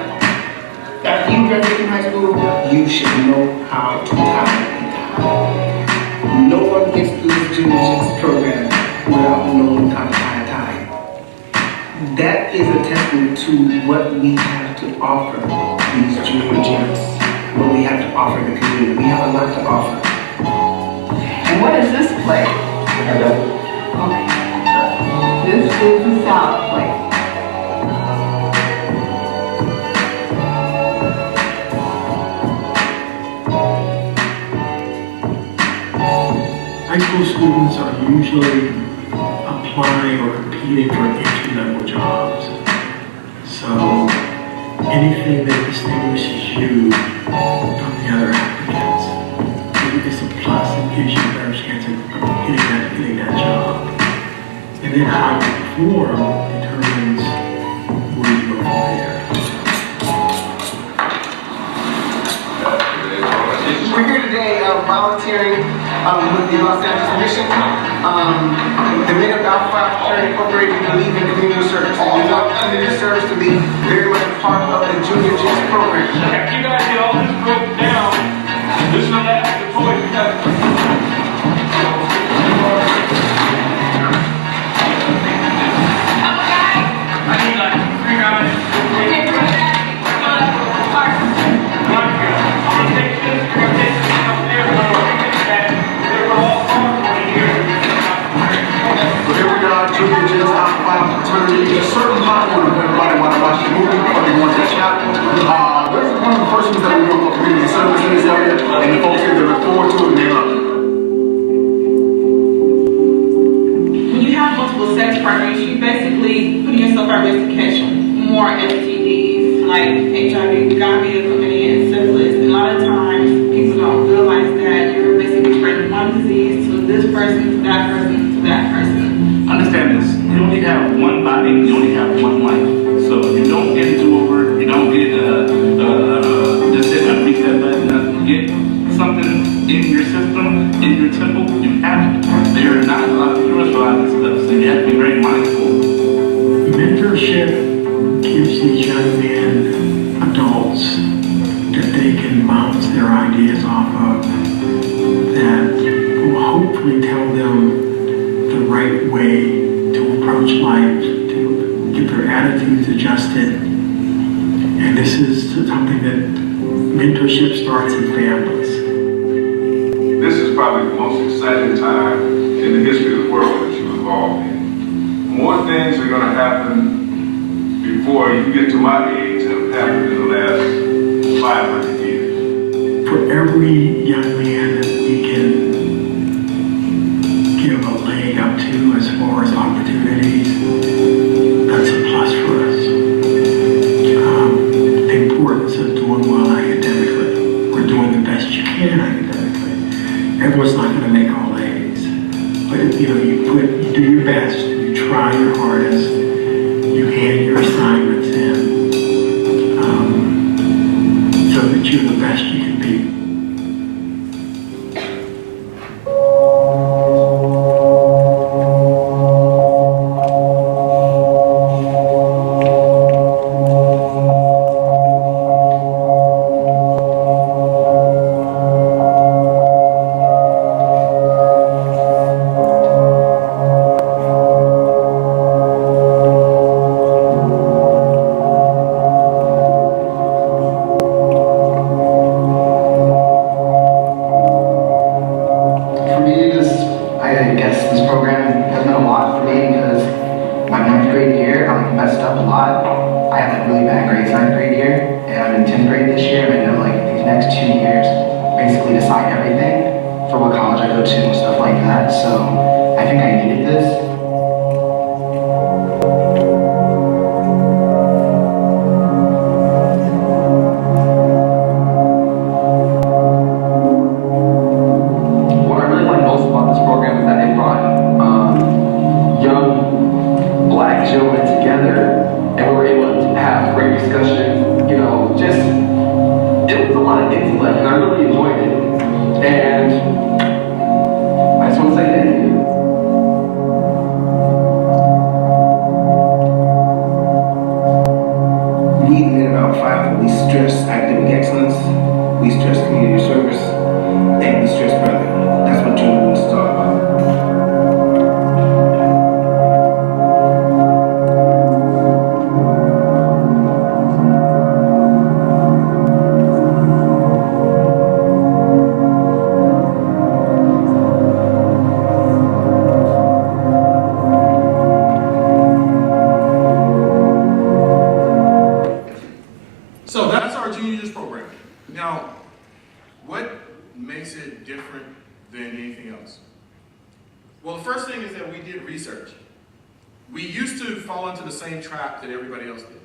After you graduate from high school, you should know how to tie. No one gets through this junior program without knowing how to tie a tie. That is a testament to what we have to offer these junior gems, what we have to offer the community. We have a lot to offer. And what is this play? Okay. This is the sound play. High school students are usually applying or competing for entry-level jobs. So anything that distinguishes you from the other applicants is a plus. It gives you a better chance of getting that job. And then how you perform determines where you go from there. We're here today volunteering with the Los Angeles Mission. The Men of Alpha Fraternity Incorporated believe in community service. And we want community service to be very much a part of the Junior Gems program. After you guys get all this broken down, this is the last report you got. I need like 3 guys. I'm gonna take this, you're gonna take this out there, we're gonna take that. They were all gone for a year. So here we are, Junior Gems Alpha Fraternity. There's a certain part when everybody want to watch the movie before they want to chapter. This is one of the first things that we do for community service in this area, and the folks here that look forward to it and they love it. When you have multiple sex partners, you basically putting yourself at risk to catch more STDs, like HIV, gonorrhea, chlamydia, and syphilis. And a lot of times, people don't realize that you're basically spreading one disease to this person, to that person, to that person. Understand this, you only have one body, you only have one life. So if you don't get it over, you don't get just hit that reset button, get something in your system, in your temple, you have it. There are not a lot of cures for a lot of this stuff, so you have to be very mindful. Mentorship gives these young men adults that they can bounce their ideas off of, that will hopefully tell them the right way to approach this is something that mentorship starts in families. This is probably the most exciting time in the history of the world that you're involved in. More things are going to happen before you get to my age than have happened in the last 500 years. For every young man that we can give a leg up to as far as opportunities, that's a plus for us. The importance of doing well academically, or doing the best you can academically. Everyone's not going to make all A's, but you do your best, you try your hardest, you hand your assignments in, so that you're the best you can be. So that's our junior years program. Now, what makes it different than anything else? Well, the first thing is that we did research. We used to fall into the same trap that everybody else did.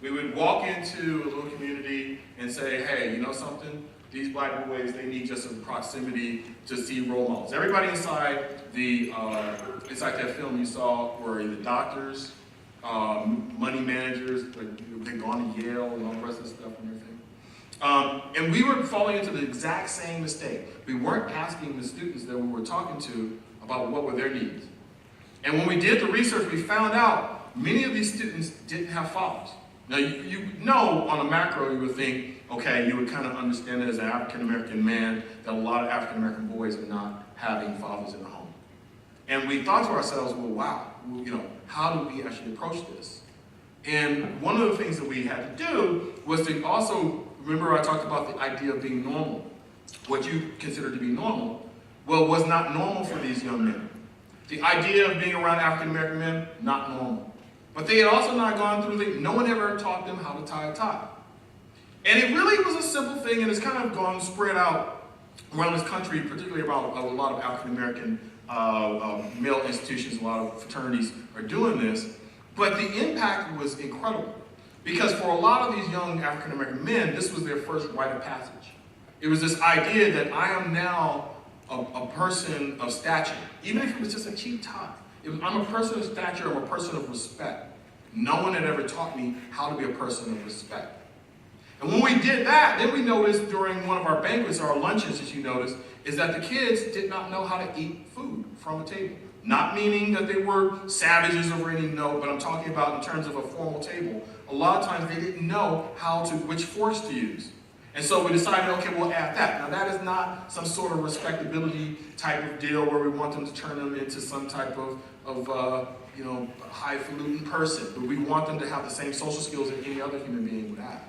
We would walk into a little community and say, hey, you know something? These black boys, they need just some proximity to see role models. Everybody inside that film you saw were either doctors, money managers, they'd gone to Yale and all the rest of the stuff and everything. And we were falling into the exact same mistake. We weren't asking the students that we were talking to about what were their needs. And when we did the research, we found out many of these students didn't have fathers. Now, you know, on a macro, you would think, okay, you would kind of understand it as an African-American man that a lot of African-American boys are not having fathers in the home. And we thought to ourselves, well, wow, you know, how do we actually approach this? And one of the things that we had to do was to also, remember I talked about the idea of being normal. What you consider to be normal, well, was not normal for these young men. The idea of being around African-American men, not normal. But they had also not gone through, no one ever taught them how to tie a tie. And it really was a simple thing, and it's kind of gone spread out around this country, particularly about a lot of African-American male institutions, a lot of fraternities are doing this. But the impact was incredible. Because for a lot of these young African-American men, this was their first rite of passage. It was this idea that I am now a person of stature, even if it was just a cheap tie. I'm a person of stature, I'm a person of respect. No one had ever taught me how to be a person of respect. And when we did that, then we noticed during one of our banquets, our lunches, as you noticed, is that the kids did not know how to eat food from a table. Not meaning that they were savages over any note, but I'm talking about in terms of a formal table. A lot of times they didn't know which forks to use. And so we decided, okay, we'll add that. Now that is not some sort of respectability type of deal where we want them to turn them into some type of highfalutin person, but we want them to have the same social skills that any other human being would have.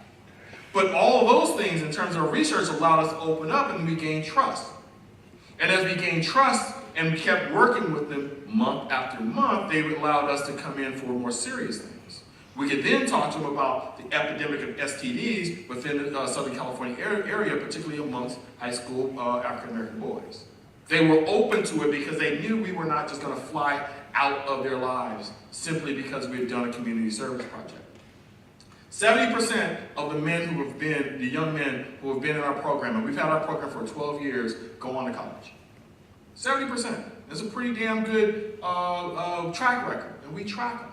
But all of those things in terms of research allowed us to open up and we gained trust. And as we gained trust and we kept working with them month after month, they allowed us to come in for more serious things. We could then talk to them about the epidemic of STDs within the Southern California area, particularly amongst high school African American boys. They were open to it because they knew we were not just going to fly out of their lives simply because we had done a community service project. 70% of the men who have been, the young men who have been in our program, and we've had our program for 12 years, go on to college. 70%. That's a pretty damn good track record, and we track them.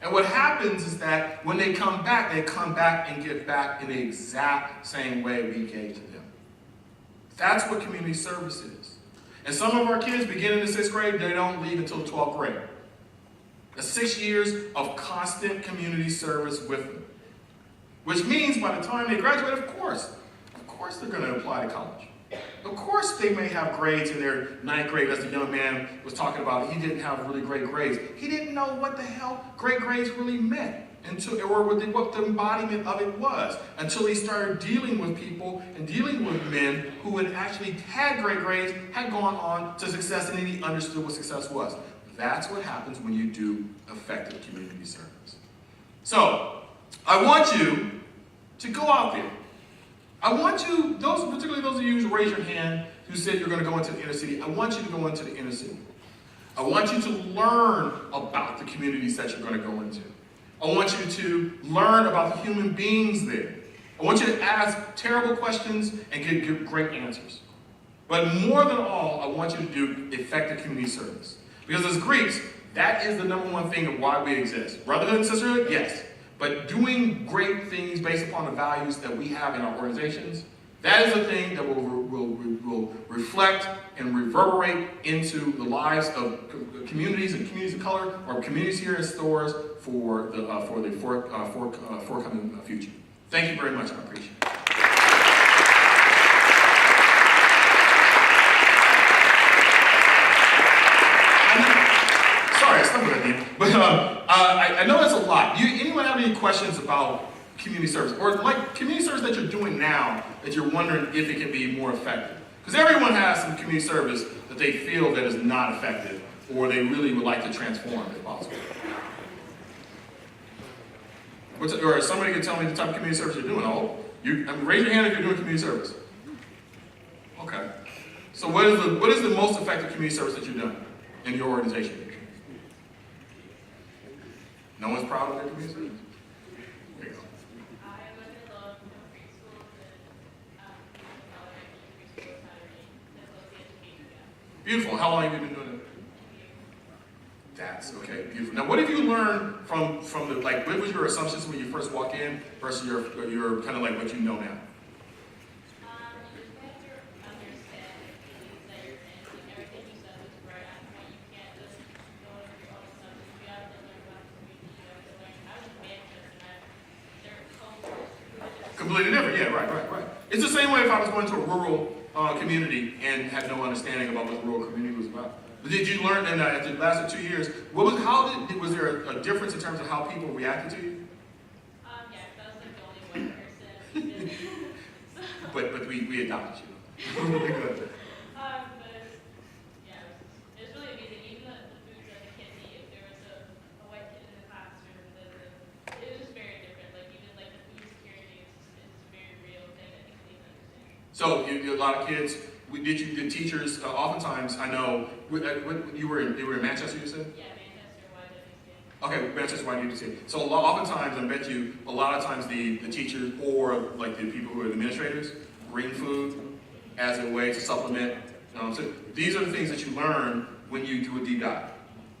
And what happens is that when they come back and give back in the exact same way we gave to them. That's what community service is. And some of our kids begin in the 6th grade, they don't leave until 12th grade. That's 6 years of constant community service with them. Which means by the time they graduate, of course they're going to apply to college. Of course they may have grades in their 9th grade, as the young man was talking about. He didn't have really great grades. He didn't know what the hell great grades really meant, or what the embodiment of it was, until he started dealing with people and dealing with men who had actually had great grades, had gone on to success, and then he understood what success was. That's what happens when you do effective community service. So, I want you to go out there. I want you, particularly those of you who raise your hand who said you're going to go into the inner city, I want you to go into the inner city. I want you to learn about the communities that you're going to go into. I want you to learn about the human beings there. I want you to ask terrible questions and give great answers. But more than all, I want you to do effective community service. Because as Greeks, that is the number one thing of why we exist. Brotherhood and sisterhood, yes. But doing great things based upon the values that we have in our organizations, that is the thing that will reflect and reverberate into the lives of communities and communities of color, or communities here in stores for the forthcoming future. Thank you very much. I appreciate it. Sorry, I stumbled at you. But I know that's a lot. Anyone have any questions about community service? Or like community service that you're doing now that you're wondering if it can be more effective? Because everyone has some community service that they feel that is not effective or they really would like to transform if possible. Or somebody can tell me the type of community service you're doing. Raise your hand if you're doing community service. Okay. So what is the most effective community service that you're doing in your organization? No one's proud of their community service? There you go. Beautiful. How long have you been doing it? That's okay. Beautiful. Now, what have you learned from the, like, what was your assumptions when you first walked in versus your kind of like what you know now? Completely different, yeah, right. It's the same way if I was going to a rural community and had no understanding about what the rural community was about. But did you learn, and after the last 2 years, was there a difference in terms of how people reacted to you? Yeah, that was like the only one person. But we adopted you. But yeah, it's really amazing. Even the foods that the kids eat, if there was a white kid in the classroom, it was just very different. Like even like the food security is very real thing that they need to understand. So a lot of kids. The teachers oftentimes I know you were in Manchester, you said? Yeah, Manchester, YWCA. Okay, Manchester, YWCA. So oftentimes I bet you a lot of times the teachers or like the people who are the administrators bring food as a way to supplement. So these are the things that you learn when you do a deep dive,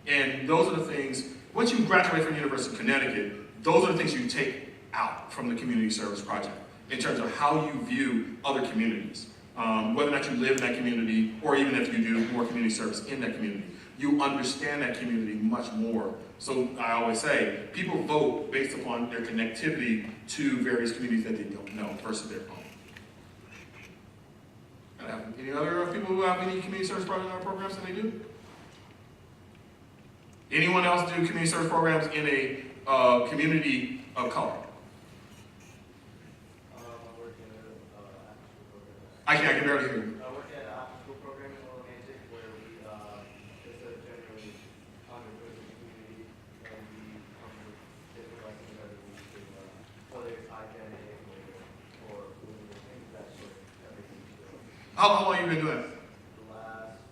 and those are the things. Once you graduate from the University of Connecticut, those are the things you take out from the community service project in terms of how you view other communities. Whether or not you live in that community, or even if you do more community service in that community, you understand that community much more. So I always say, people vote based upon their connectivity to various communities that they don't know versus their own. Any other people who have any community service programs that they do? Anyone else do community service programs in a community of color? I can barely hear you. I work at an after-school program in Romantic where we, it's a generally underprivileged community, and we come with different lessons every week, whether it's identity or things of that sort, everything. How long have you been doing it?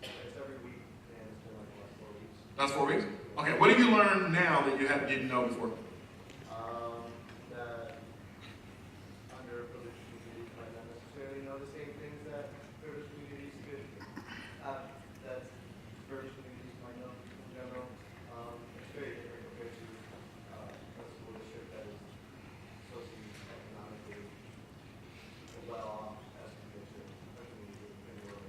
It's every week, and it's been like the last 4 weeks. Last 4 weeks? Okay, what have you learned now that you didn't know before? That underprivileged communities might not necessarily know the same things that privileged communities could, that privileged communities might know in general. It's very different compared to a school district that is socioeconomically well off as compared to a community in the world.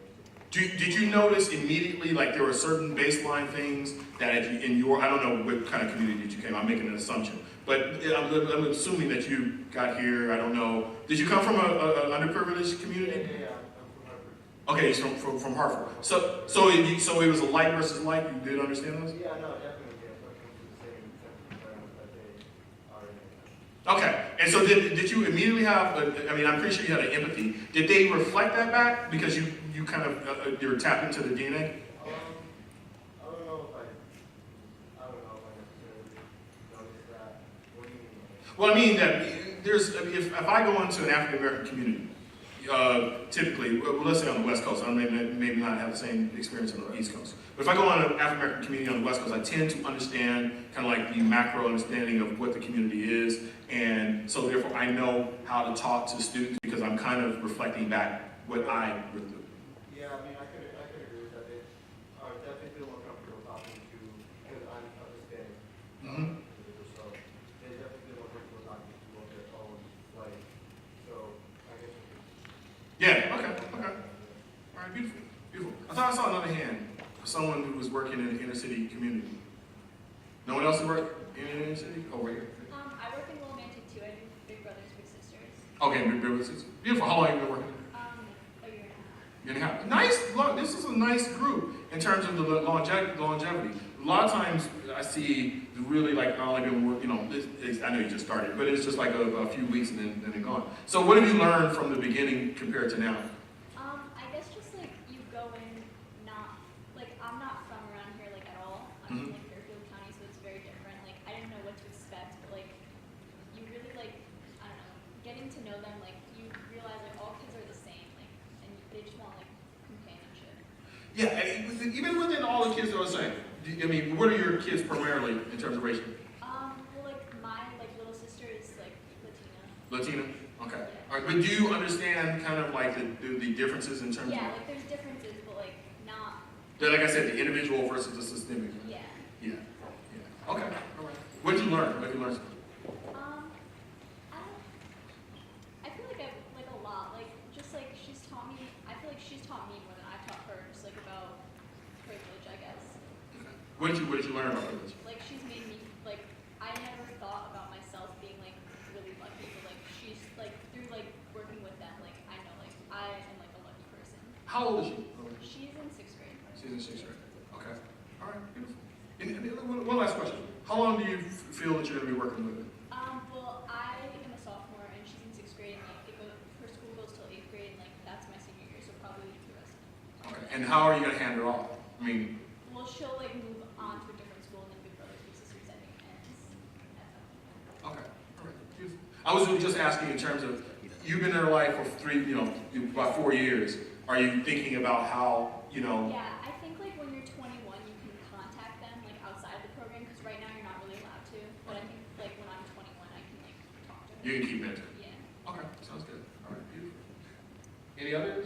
Did you notice immediately, like there were certain baseline things that in your, I don't know what kind of community you came, I'm making an assumption, but I'm assuming that you got here, I don't know. Did you come from an underprivileged community? Yeah, I'm from Hartford. Okay, he's from Hartford. So it was a like versus like, you did understand those? Yeah, no, definitely, yeah. Working to the same environment that they are in. Okay, and so did you immediately have, I mean, I'm pretty sure you had an empathy. Did they reflect that back because you kind of, you're tapped into the DNA? I don't know if I necessarily noticed that. What do you mean? Well, I mean that if I go into an African American community, typically, well, let's say on the West Coast, I maybe not have the same experience on the East Coast. But if I go on an African American community on the West Coast, I tend to understand kind of like the macro understanding of what the community is, and so therefore I know how to talk to students because I'm kind of reflecting back what I would do. Yeah, I mean, I could agree with that. They are definitely feel more comfortable talking to, because I'm Hispanic. So they definitely feel more comfortable talking to people of their own way. So I guess. Yeah. Okay. All right. Beautiful. I thought I saw another hand. Someone who was working in an inner city community. No one else has worked in an inner city? Oh, right here. I work in Romantic too. I do Big Brothers Big Sisters. Okay, Big Brothers Big Sisters. Beautiful. How long have you been working? A year and a half. Year and a half. Nice. Look, this is a nice group in terms of the longevity. A lot of times I see really like I only been working. I know you just started, but it's just like a few weeks and then they're gone. So what have you learned from the beginning compared to now? I guess just like you go in not like I'm not from around here like at all. I'm from like Fairfield County, so it's very different. Like I didn't know what to expect, but like you really like I don't know, getting to know them, like you realize like all kids are the same, like and they just want like companionship. Yeah, and even within all the kids that are the same. I mean, what are your kids primarily in terms of racial? Well, like my little sister is like Latina? Okay. All right, but do you understand kind of like the differences in terms of? Yeah, like there's differences, but like not. Like I said, the individual versus the systemic. Yeah. Okay. All right. What did you learn? What did you learn? I feel like I like a lot. Like just like she's taught me. I feel like she's taught me more than I've taught her. Just like about privilege, I guess. Okay. What did you learn about privilege? Like she's made me like I never thought about myself being like really lucky, but like she's like through like working with them, like I know like I am like a lucky person. How old is she? She's in 6th grade. She's in 6th grade. Okay. All right. Beautiful. And one last question. How long do you feel that you're going to be working with her? Well, I am a sophomore and she's in 6th grade, and like her school goes till 8th grade, and like that's my senior year, so probably the rest of it. Okay. And how are you going to hand her off? I mean. Well, she'll like move on to a different school, and then Big Brothers Big Sisters ending ends. Okay. All right. Beautiful. I was just asking in terms of you've been in her life for about 4 years. Are you thinking about how, Yeah, I think like when you're 21, you can contact them like outside of the program, because right now you're not really allowed to. But I think like when I'm 21, I can like talk to them. you can keep mentoring? Yeah. Okay. Sounds good. All right. Beautiful. Any others?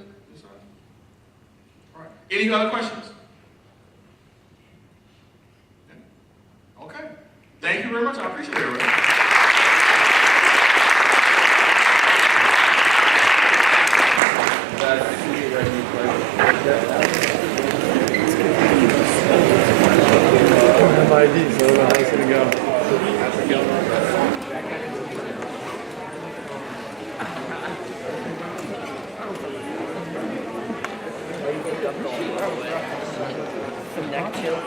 All right. Any other questions? Okay. Thank you very much. I appreciate it, everybody. I have ID, so I don't know how it's going to go. From neck chill.